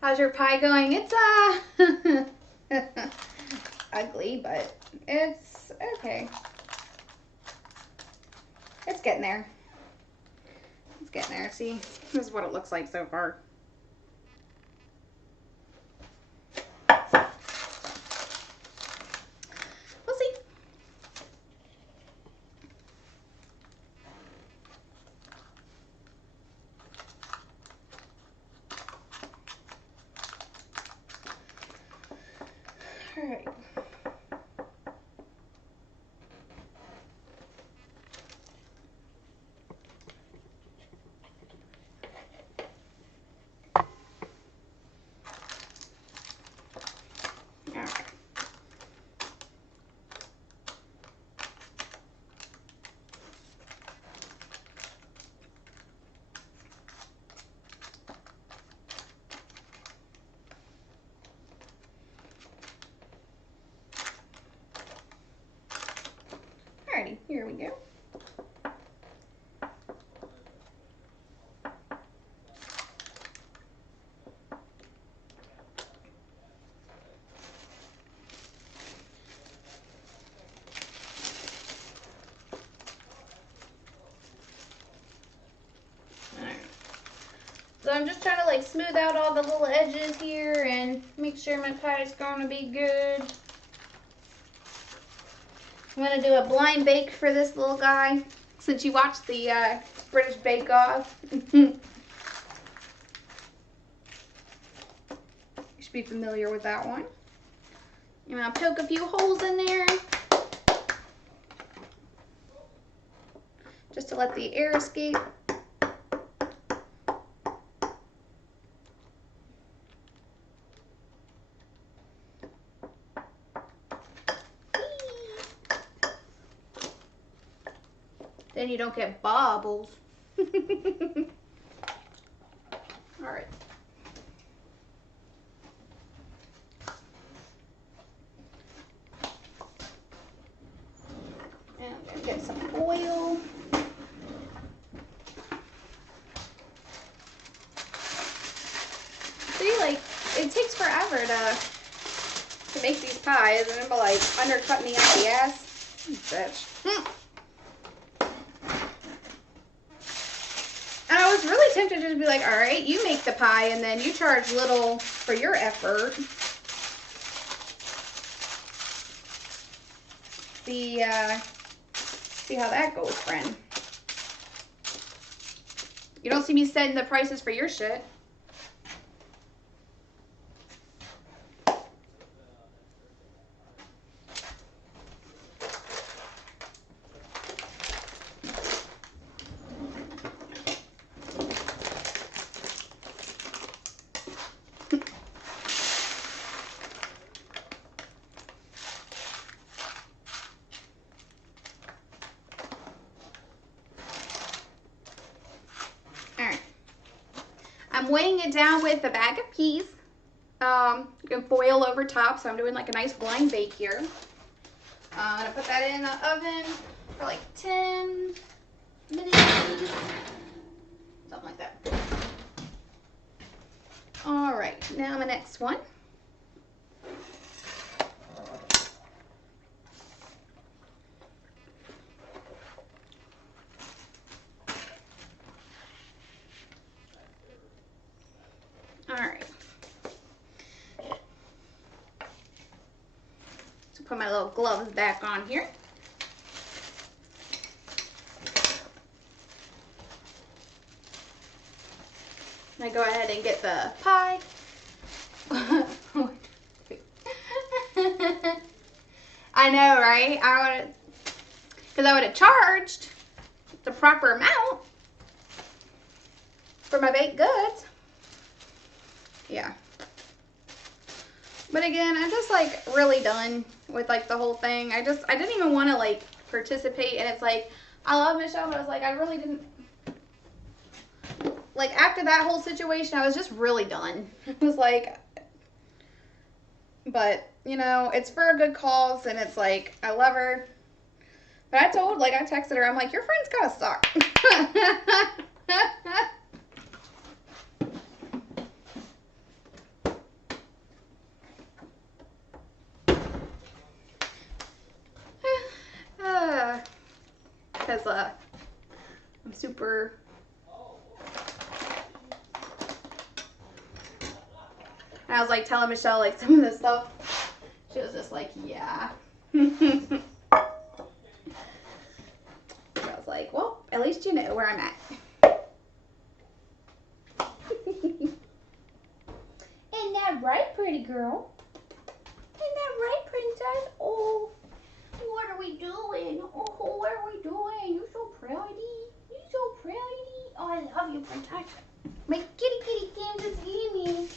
How's your pie going? It's ugly, but it's okay. It's getting there. It's getting there. See, this is what it looks like so far. We'll see. All right. Alrighty, here we go. So I'm just trying to like smooth out all the little edges here and make sure my pie is going to be good. I'm going to do a blind bake for this little guy, since you watched the British Bake Off. You should be familiar with that one. I'm going to poke a few holes in there, just to let the air escape. Then you don't get bubbles. All right. And I'm gonna get some oil. See, like, it takes forever to make these pies, and it'll like undercut me out the ass. Bitch. And I was really tempted to just be like, all right, you make the pie and then you charge little for your effort. See how that goes, friend. You don't see me setting the prices for your shit. I'm weighing it down with a bag of peas, foil over top, so I'm doing like a nice blind bake here. I'm gonna put that in the oven for like 10 minutes, something like that. All right, now my next one. All right. So put my little gloves back on here. I go ahead and get the pie. I know, right? Because I would have charged the proper amount for my baked goods. Yeah. But again, I'm just like really done with like the whole thing. I didn't even want to like participate, and it's like, I love Michelle, but I was like, I really didn't. Like after that whole situation, I was just really done. It was like, but you know, it's for a good cause, and it's like, I love her. But I texted her, I'm like, your friends gotta suck. Because I'm super. And I was like telling Michelle like some of this stuff. She was just like, yeah. So I was like, well, at least you know where I'm at. Isn't that right, pretty girl? Isn't that right, princess? Oh, what are we doing? Oh, what are we doing? You're so pretty. You're so pretty. Oh, I love you, princess. My kitty came to see me.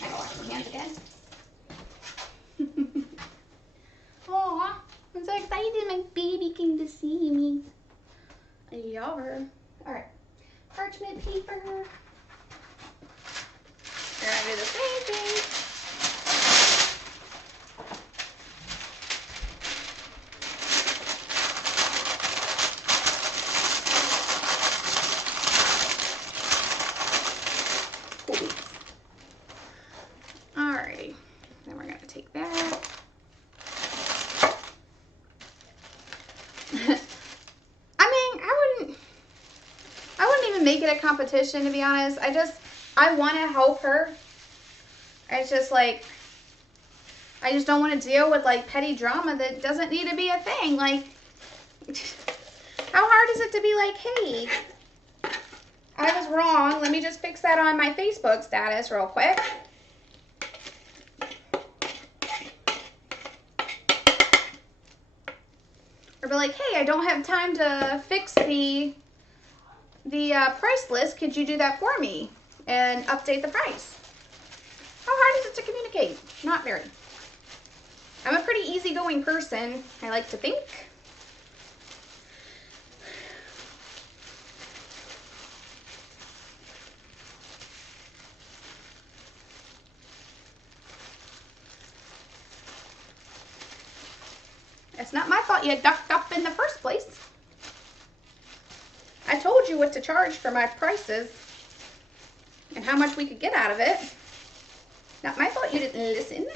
I gotta wash my hands again. Aw, I'm so excited my baby came to see me. I love her. Alright, parchment paper. We're gonna do the same thing. Cool. Alrighty, then we're gonna take that. I wouldn't even make it a competition, to be honest. I want to help her. It's just like, I just don't want to deal with like petty drama that doesn't need to be a thing. Like, how hard is it to be like, hey, I was wrong. Let me just fix that on my Facebook status real quick. Or be like, hey, I don't have time to fix the price list. Could you do that for me and update the price? How hard is it to communicate? Not very. I'm a pretty easygoing person, I like to think. It's not my fault you ducked up in the first place. I told you what to charge for my prices and how much we could get out of it. Not my fault you didn't listen.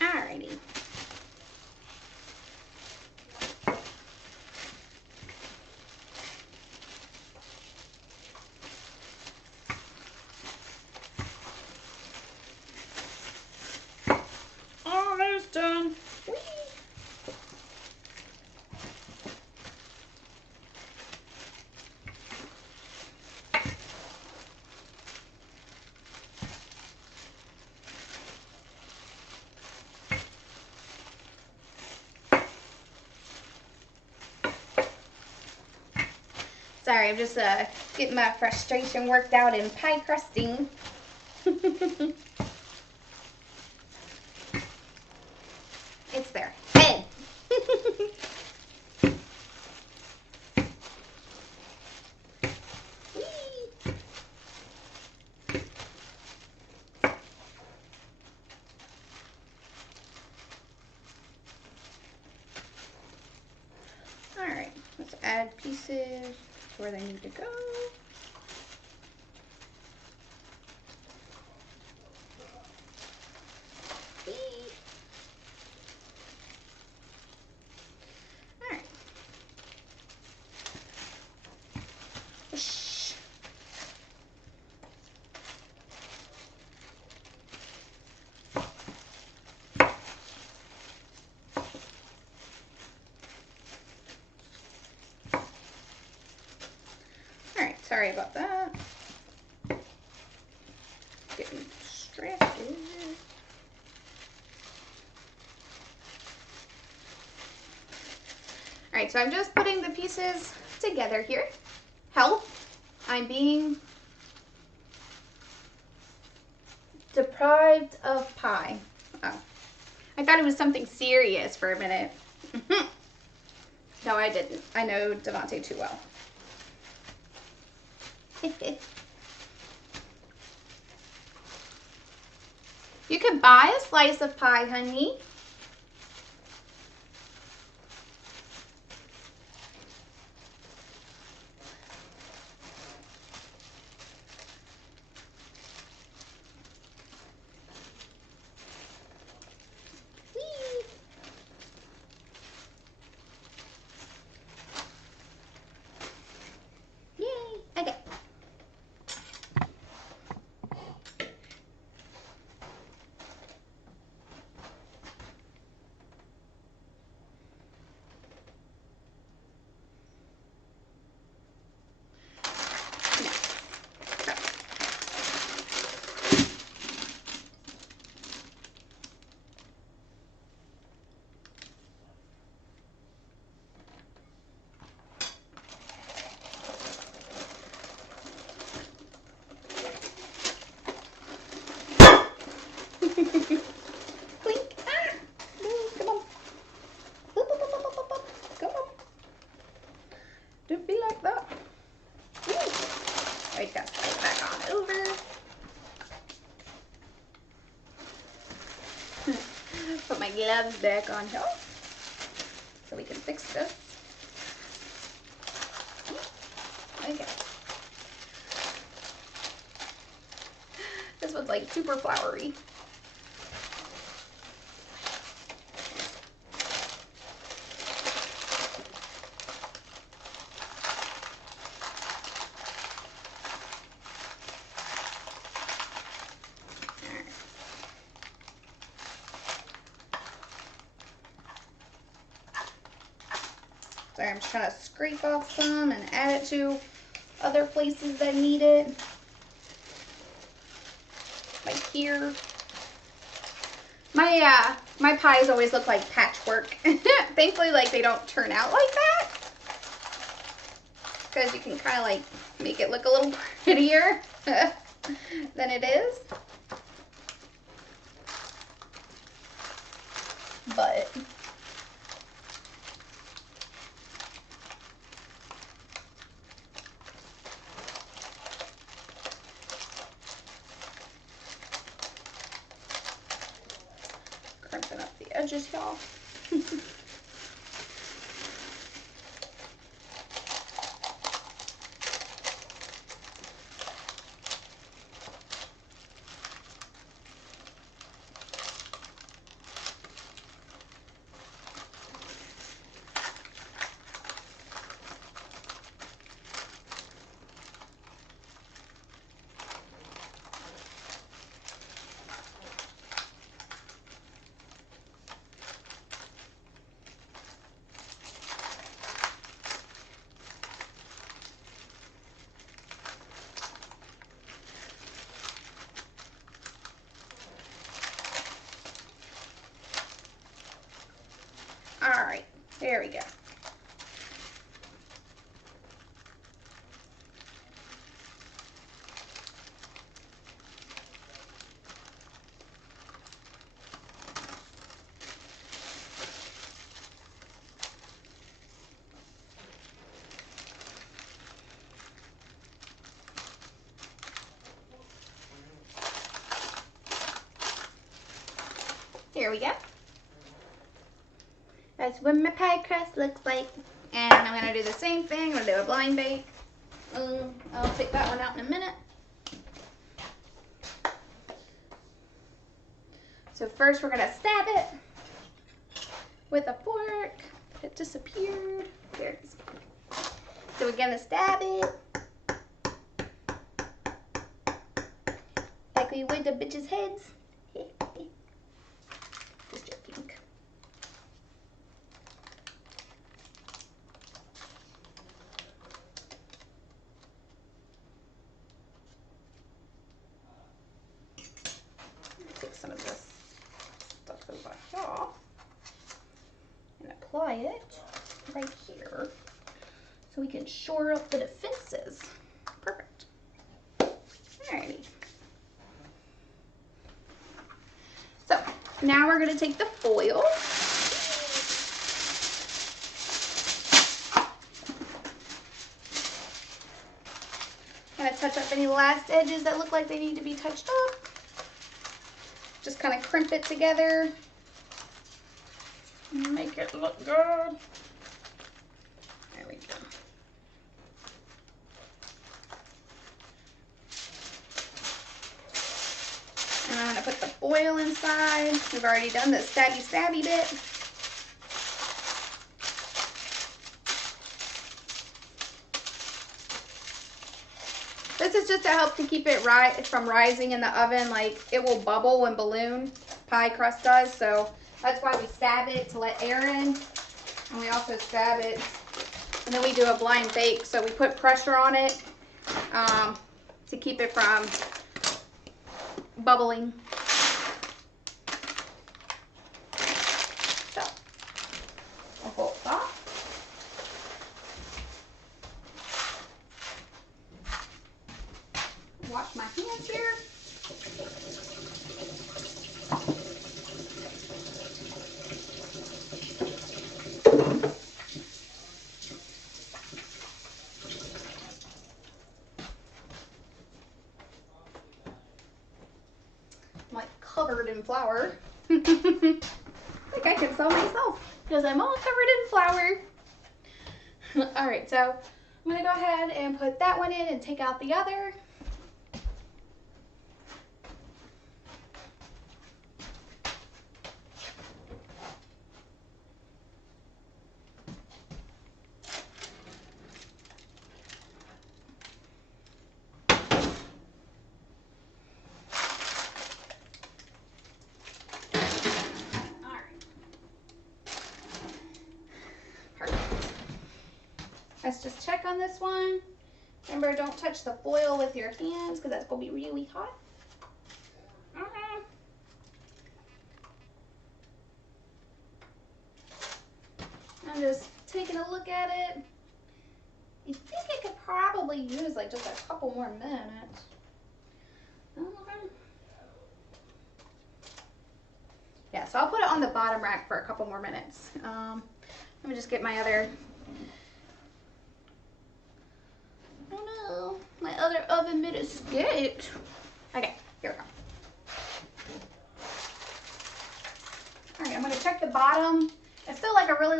Alrighty. Almost done. Whee! Sorry, I'm just getting my frustration worked out in pie crusting. It's there. Hey! pieces where they need to go. Alright. Whoosh. Alright, sorry about that. Getting distracted. Alright, so I'm just putting the pieces together here. Help! I'm being deprived of pie. Oh. I thought it was something serious for a minute. No, I didn't. I know Devontae too well. You could buy a slice of pie, honey. Whee! Yay! Okay. Clink. Ah! No, come on. Boop, boop, boop, boop, boop, boop. Come on. Don't be like that. Woo. Right, got slide back on over. Put my gloves back on here so we can fix this. Okay. This one's like super floury. Sorry, I'm just trying to scrape off some and add it to other places that need it. Like here. My pies always look like patchwork. Thankfully, like, they don't turn out like that. Because you can kind of like make it look a little prettier than it is. But crimping up the edges, y'all. All right, there we go. There we go. That's what my pie crust looks like. And I'm gonna do the same thing. I'm gonna do a blind bake. I'll take that one out in a minute. So first we're gonna stab it with a fork. It disappeared. There it is. So we're gonna stab it like we would the bitches' heads. Just joking. Take some of this stuff over here and apply it right here so we can shore up the defenses. Perfect. Alrighty. So now we're going to take the foil. Going to touch up any last edges that look like they need to be touched up. Just kind of crimp it together. Make it look good. There we go. And I'm going to put the foil inside. We've already done the stabby bit. This is just to help to keep it from rising in the oven. Like, it will bubble when balloon pie crust does. So that's why we stab it, to let air in. And we also stab it. And then we do a blind bake. So we put pressure on it to keep it from bubbling. So I'll hold that. Wash my hands here. I'm like covered in flour. I think I can sell myself because I'm all covered in flour. All right, so I'm gonna go ahead and put that one in and take out the other. Let's just check on this one. Remember, don't touch the foil with your hands because that's going to be really hot. I'm just taking a look at it. I think it could probably use like just a couple more minutes. Yeah, so I'll put it on the bottom rack for a couple more minutes. Let me just get my other... Oh no, my other oven mitt escaped. Okay, here we go. Alright, I'm gonna check the bottom. It's still like a really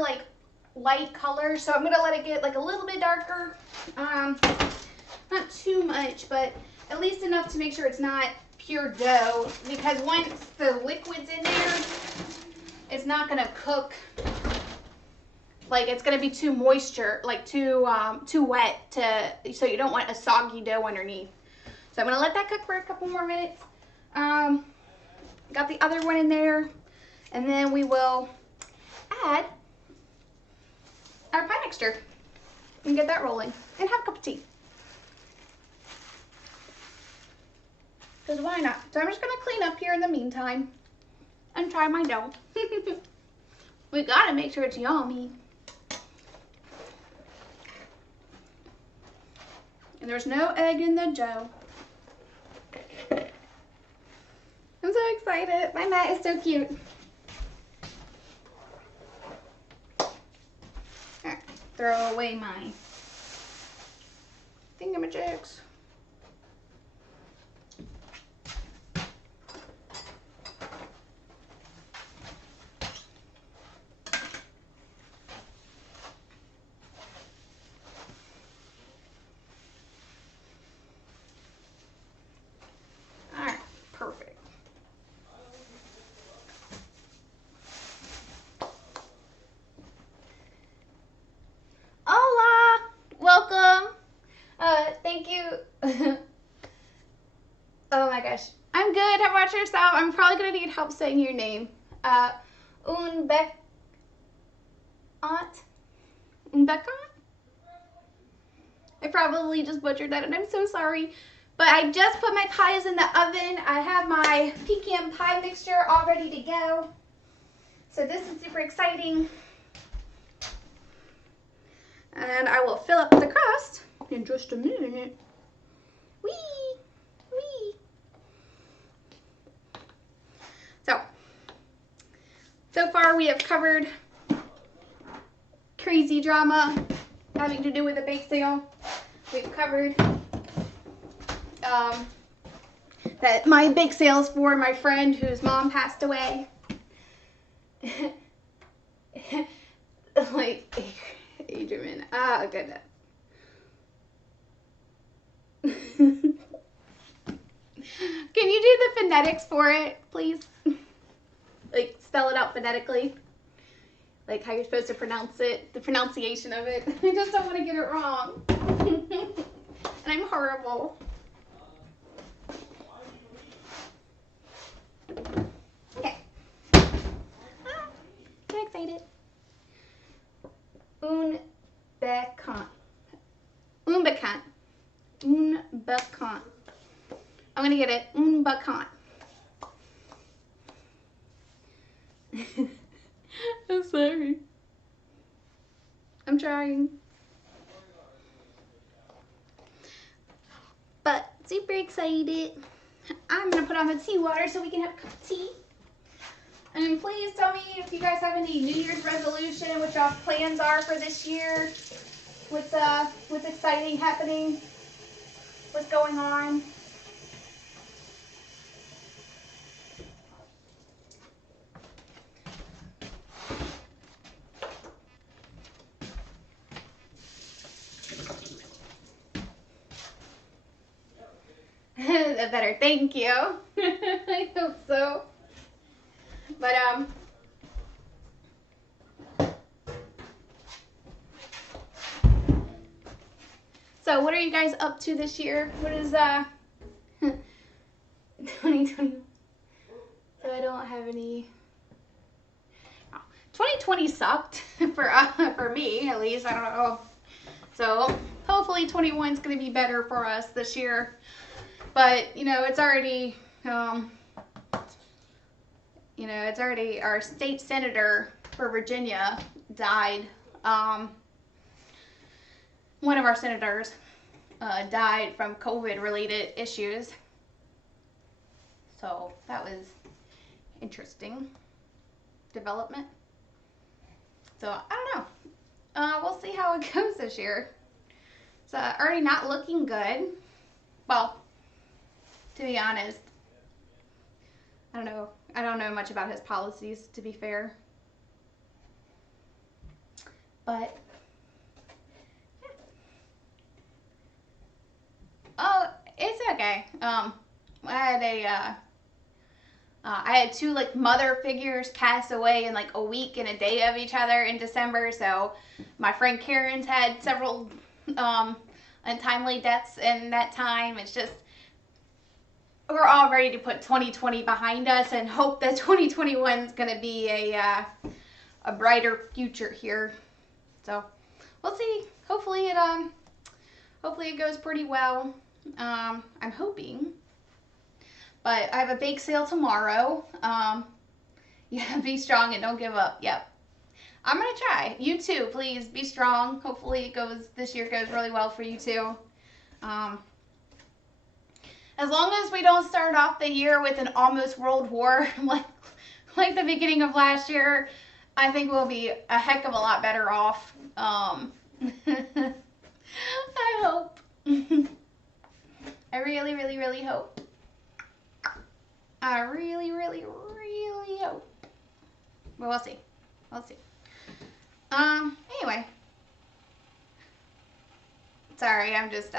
light color, so I'm gonna let it get like a little bit darker. Not too much, but at least enough to make sure it's not pure dough, because once the liquid's in there, it's not gonna cook. Like, it's gonna be too moisture, like too wet so you don't want a soggy dough underneath. So I'm gonna let that cook for a couple more minutes. Got the other one in there, and then we will add our pie mixture and get that rolling and have a cup of tea. Because why not? So I'm just gonna clean up here in the meantime and try my dough. We gotta make sure it's yummy. And there's no egg in the dough. I'm so excited. My mat is so cute. Alright, throw away my thingamajigs. Oh my gosh. I'm good. How about yourself? I'm probably gonna need help saying your name. Unbek Aunt? Unbekant? I probably just butchered that and I'm so sorry. But I just put my pies in the oven. I have my pecan pie mixture all ready to go. So this is super exciting. And I will fill up the crust in just a minute. Whee! Whee! So far we have covered crazy drama having to do with the bake sale. We've covered that my bake sale is for my friend whose mom passed away. Like, Adrian, goodness. Can you do the phonetics for it, please? Like, spell it out phonetically. Like how you're supposed to pronounce it, the pronunciation of it. I just don't want to get it wrong. And I'm horrible. Okay. I'm excited. Unbekant. Unbekant. Unbekant. I'm gonna get it. Unbekant. I'm sorry. I'm trying. But super excited. I'm gonna put on the tea water so we can have a cup of tea. And please tell me if you guys have any New Year's resolution, what y'all's plans are for this year. What's exciting happening? What's going on? Better, thank you. I hope so. But so what are you guys up to this year? What is 2020? So I don't have any. 2020 sucked for me at least. I don't know. So hopefully 21 is going to be better for us this year. But you know, it's already it's already our state senator for Virginia died. One of our senators died from COVID-related issues. So that was interesting development. So I don't know. We'll see how it goes this year. It's already not looking good. Well, to be honest, I don't know. I don't know much about his policies, to be fair. But yeah. Oh, it's okay. I had two like mother figures pass away in like a week and a day of each other in December. So my friend Karen's had several untimely deaths in that time. It's just we're all ready to put 2020 behind us and hope that 2021 is going to be a brighter future here. So we'll see. Hopefully it goes pretty well. I'm hoping. But I have a bake sale tomorrow. Yeah, be strong and don't give up. Yep. I'm going to try. You too, please be strong. Hopefully this year goes really well for you too. As long as we don't start off the year with an almost world war like the beginning of last year, I think we'll be a heck of a lot better off. I hope. I really, really, really hope. I really, really, really hope. But we'll see. We'll see. Anyway. Sorry, I'm just,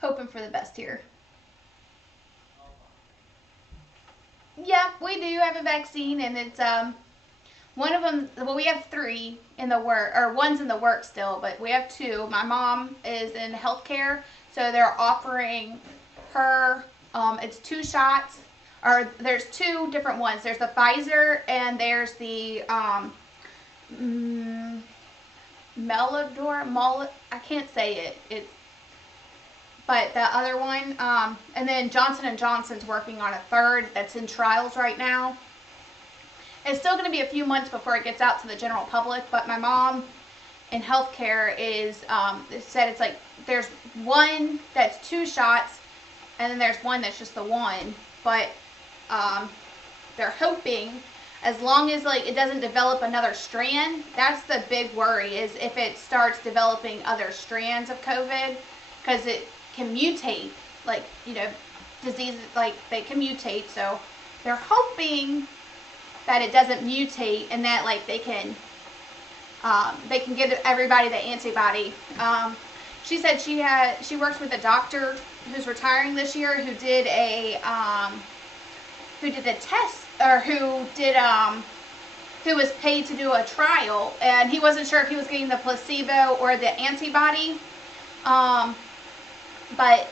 hoping for the best here. Yeah, we do have a vaccine, and it's one of them, well, we have 3 in the work, or one's in the work still, but we have 2. My mom is in healthcare, so they're offering her, it's 2 shots, or there's 2 different ones. There's the Pfizer and there's the Melador, I can't say it. But the other one, and then Johnson & Johnson's working on a 3rd that's in trials right now. It's still going to be a few months before it gets out to the general public, but my mom in healthcare is, said it's like, there's one that's 2 shots, and then there's one that's just the 1. But they're hoping, as long as like it doesn't develop another strand, that's the big worry, is if it starts developing other strands of COVID, because it can mutate, like, you know, diseases, like, they can mutate, so they're hoping that it doesn't mutate and that, like, they can give everybody the antibody. She said she works with a doctor who's retiring this year who did a test, or who was paid to do a trial, and he wasn't sure if he was getting the placebo or the antibody. But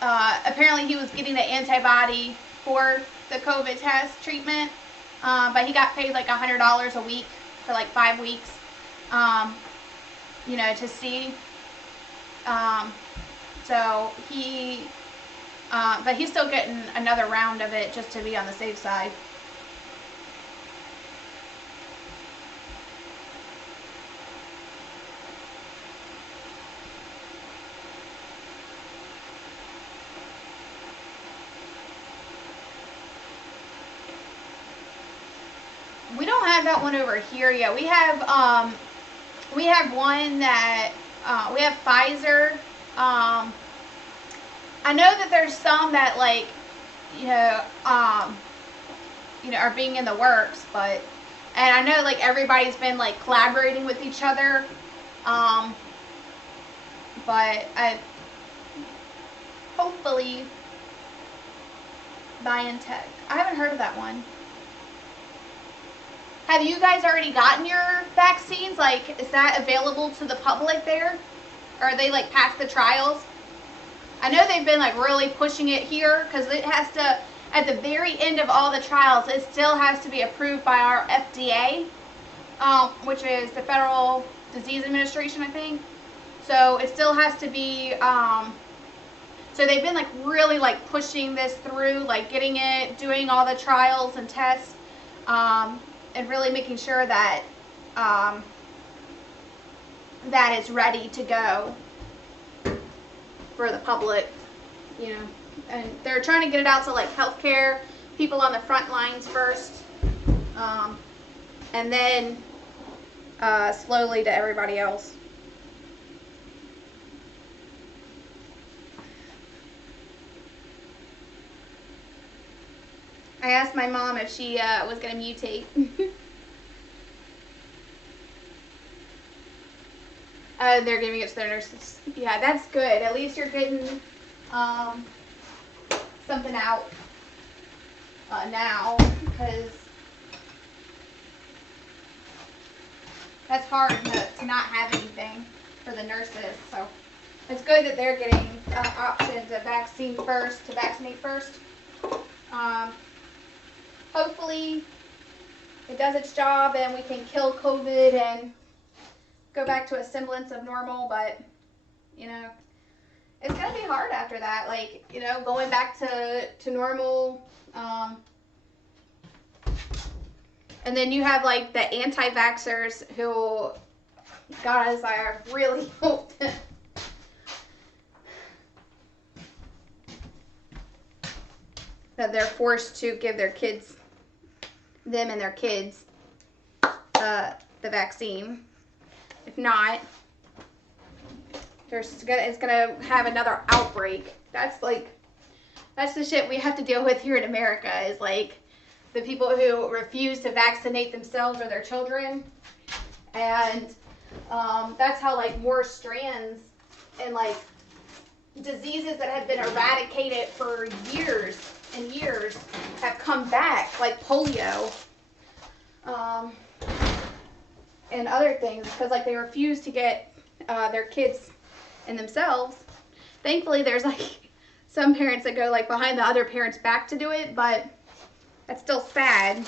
apparently he was getting the antibody for the COVID test treatment, but he got paid like $100 a week for like 5 weeks, you know, to see. So he, but he's still getting another round of it just to be on the safe side. We don't have that one over here yet. We have one that we have Pfizer. I know that there's some that, like, you know, are being in the works, but, and I know like everybody's been like collaborating with each other, but hopefully BioNTech. I haven't heard of that one. Have you guys already gotten your vaccines? Like, is that available to the public there? Or are they like past the trials? I know they've been like really pushing it here, because it has to, at the very end of all the trials, it still has to be approved by our FDA, which is the Federal Disease Administration, I think. So it still has to be, so they've been like really like pushing this through, like getting it, doing all the trials and tests, and really making sure that that it's ready to go for the public, you know. And they're trying to get it out to like healthcare people on the front lines first, and then slowly to everybody else. I asked my mom if she was going to mutate. They're giving it to their nurses. Yeah, that's good. At least you're getting something out now, because that's hard to not have anything for the nurses. So it's good that they're getting option to vaccinate first. Hopefully it does its job and we can kill COVID and go back to a semblance of normal, but, you know, it's going to be hard after that, like, you know, going back to normal, and then you have, like, the anti-vaxxers who, guys, I really hope that they're forced to give their kids, them and their kids, the vaccine. If not, it's gonna have another outbreak. That's the shit we have to deal with here in America, is like the people who refuse to vaccinate themselves or their children, and that's how like more strands and like diseases that have been eradicated for years and years have come back, like polio. and other things because like they refuse to get their kids and themselves. Thankfully, there's like some parents that go like behind the other parents' back to do it, but that's still sad.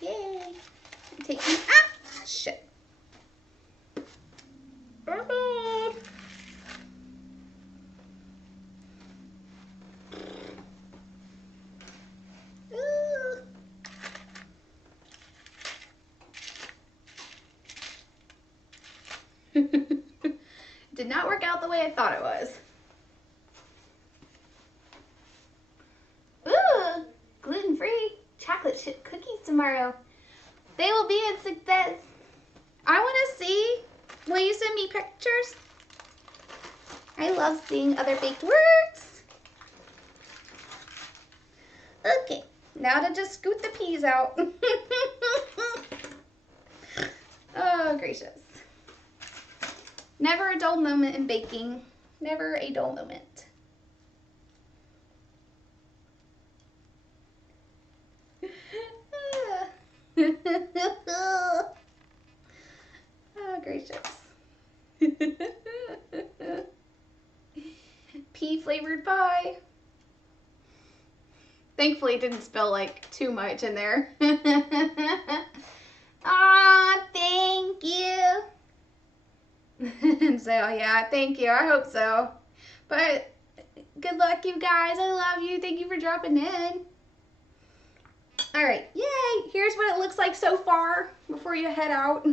Yay! I'm taking shit. Did not work out the way I thought it was. Ooh, gluten-free chocolate chip cookies tomorrow. They will be a success. I want to see. Will you send me pictures? I love seeing other baked works. Okay, now to just scoot the peas out. Oh, gracious. Never a dull moment in baking. Never a dull moment. Oh, gracious. Pea flavored pie. Thankfully, it didn't spill like too much in there. Aw, thank you. So yeah, thank you. I hope so. But good luck, you guys. I love you. Thank you for dropping in. All right, yay. Here's what it looks like so far before you head out.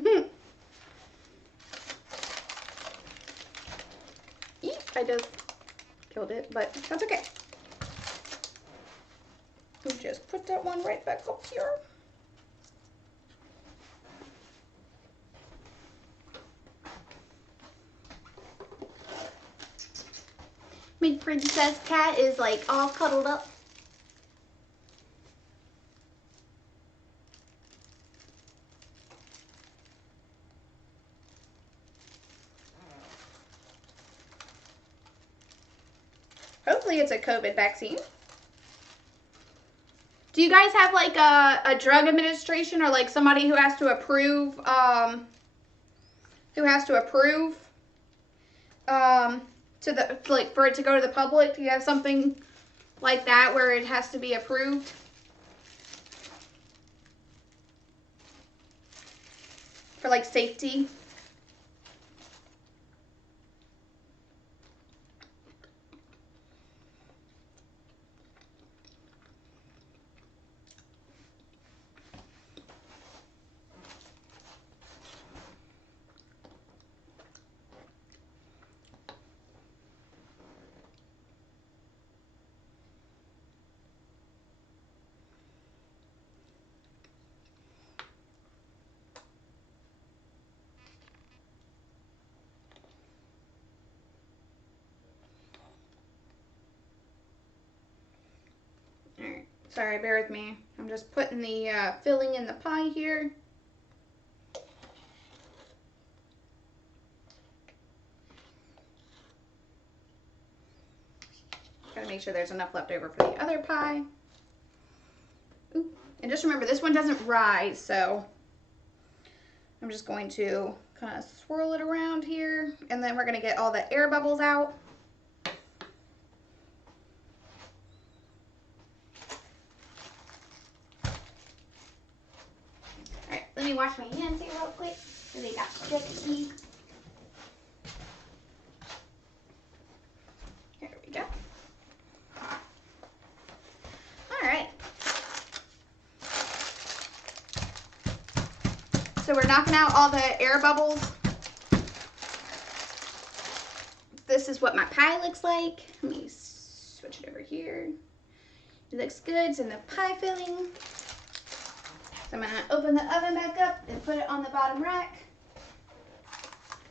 Eep, I just killed it, but that's okay. We'll just put that one right back up here. My princess cat is like all cuddled up. Hopefully it's a COVID vaccine. Do you guys have like a drug administration or like somebody who has to approve, to the, like for it to go to the public? Do you have something like that where it has to be approved? For like safety? Alright, sorry, bear with me. I'm just putting the filling in the pie here. Gotta make sure there's enough left over for the other pie. Ooh. And just remember, this one doesn't rise, so I'm just going to kind of swirl it around here, and then we're gonna get all the air bubbles out. Alright, let me wash my hands here real quick, so they got sticky. There we go. Alright. So we're knocking out all the air bubbles. This is what my pie looks like. Let me switch it over here. It looks good. It's in the pie filling. So I'm going to open the oven back up and put it on the bottom rack.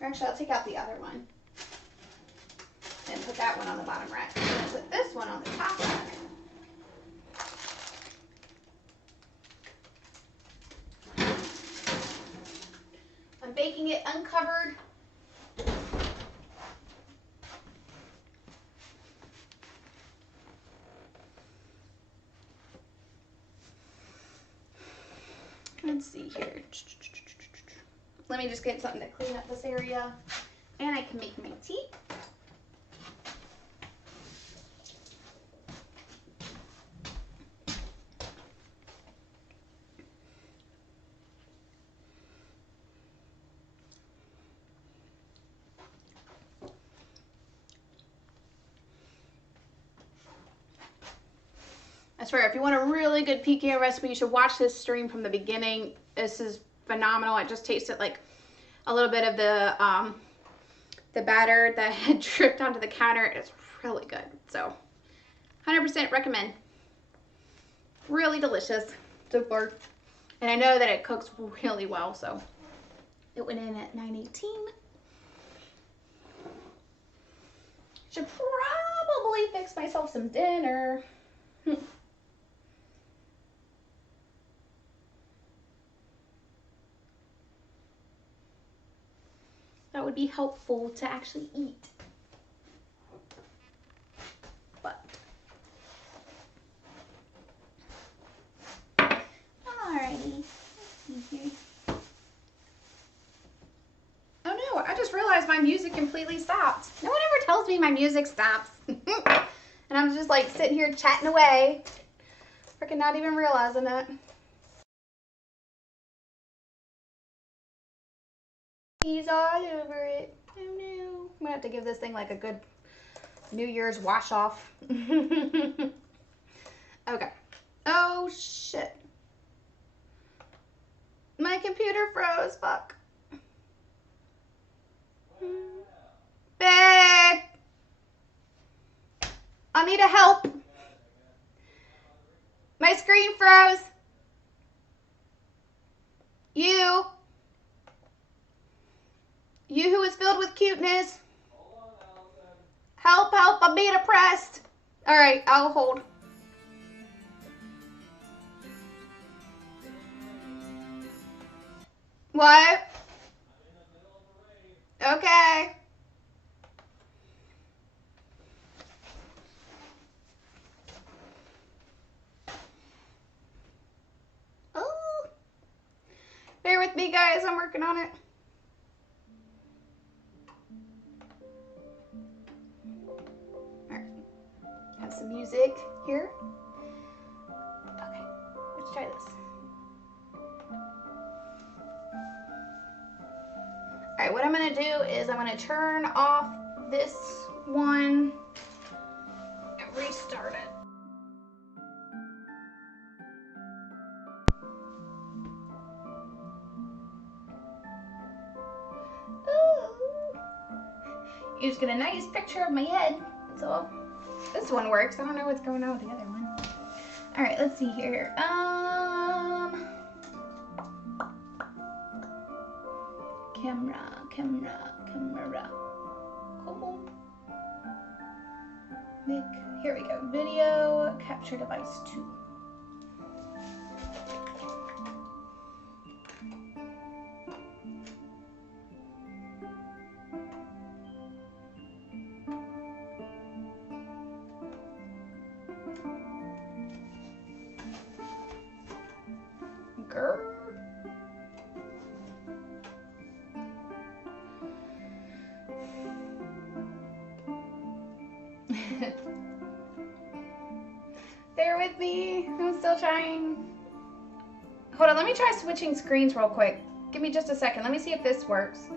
Or actually, I'll take out the other one and put that one on the bottom rack. I'm going to put this one on the top rack. I'm baking it uncovered. let's see here. Let me just get something to clean up this area, and I can make my tea. I swear, if you want a really good pecan recipe, you should watch this stream from the beginning. This is phenomenal. I just tasted like a little bit of the batter that had dripped onto the counter. It's really good. So 100% recommend. Really delicious so far. And I know that it cooks really well, so it went in at 918. Should probably fix myself some dinner. That would be helpful to actually eat. But alrighty, let's see here. Oh no, I just realized my music completely stopped. No one ever tells me my music stops. And I'm just like sitting here chatting away. Freaking not even realizing it. He's all over it. Oh no. I'm gonna have to give this thing like a good New Year's wash off. Okay. Oh shit. My computer froze. Fuck. Babe! I need a help. My screen froze. You who is filled with cuteness. Help, help, I'm being oppressed. Alright, I'll hold. What? Okay. Oh. Bear with me, guys. I'm working on it. Alright. Have some music here. Okay. Let's try this. Alright, what I'm going to do is I'm going to turn off this one and restart it. Ooh. You just get a nice picture of my head. So this one works. I don't know what's going on with the other one. Alright, let's see here. Camera. Come on. Here we go. Video capture device 2. Grr. Bear with me. I'm still trying. Hold on, let me try switching screens real quick. Give me just a second. Let me see if this works.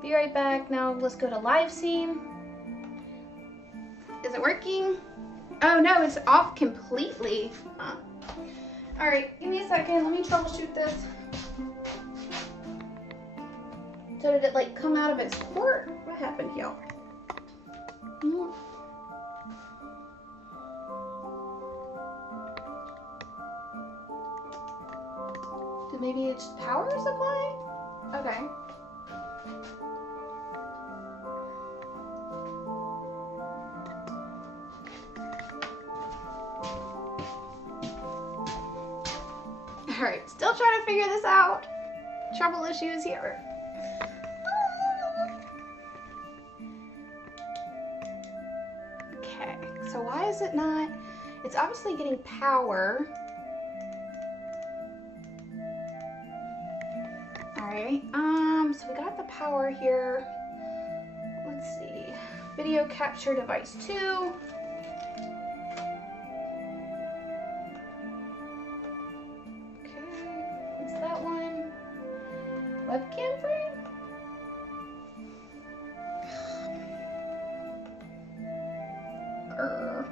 Be right back. Now let's go to live scene. Is it working? Oh no, it's off completely. Huh. All right, give me a second. Let me troubleshoot this. So did it like come out of its port? What happened here? Did maybe it's power supply? Okay. Alright, still trying to figure this out. Trouble issues here. Okay, so why is it not? It's obviously getting power. Alright, so we got the power here. Let's see. Video capture device 2. Okay, what's that one? Webcam frame? Grr.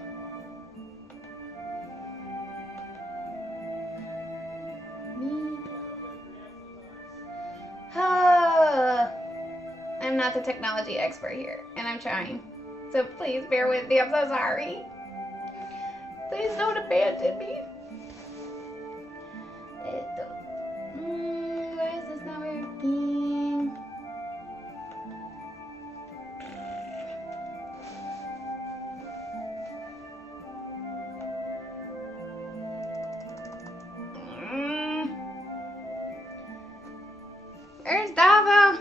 Me. I'm not the technology expert here, and I'm trying. So please bear with me. I'm so sorry. Please don't abandon me. Why is this not working? Where's Dava?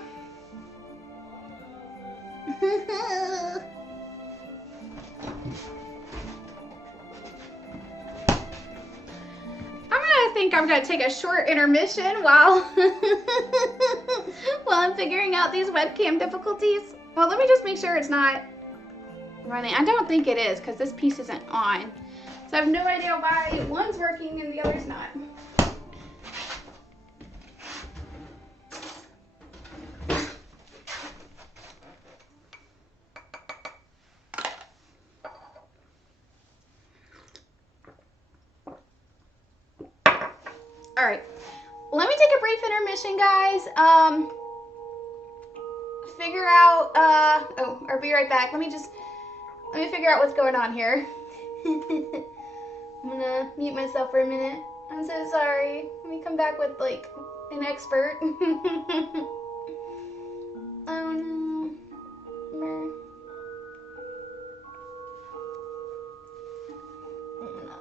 I think I'm gonna take a short intermission while while I'm figuring out these webcam difficulties. Well, let me just make sure it's not running. I don't think it is because this piece isn't on. So I have no idea why one's working and the other's not. All right, let me take a brief intermission, guys. Figure out, I'll be right back. Let me figure out what's going on here. I'm gonna mute myself for a minute. I'm so sorry. Let me come back with, like, an expert. Oh, no. Mer. Oh, no.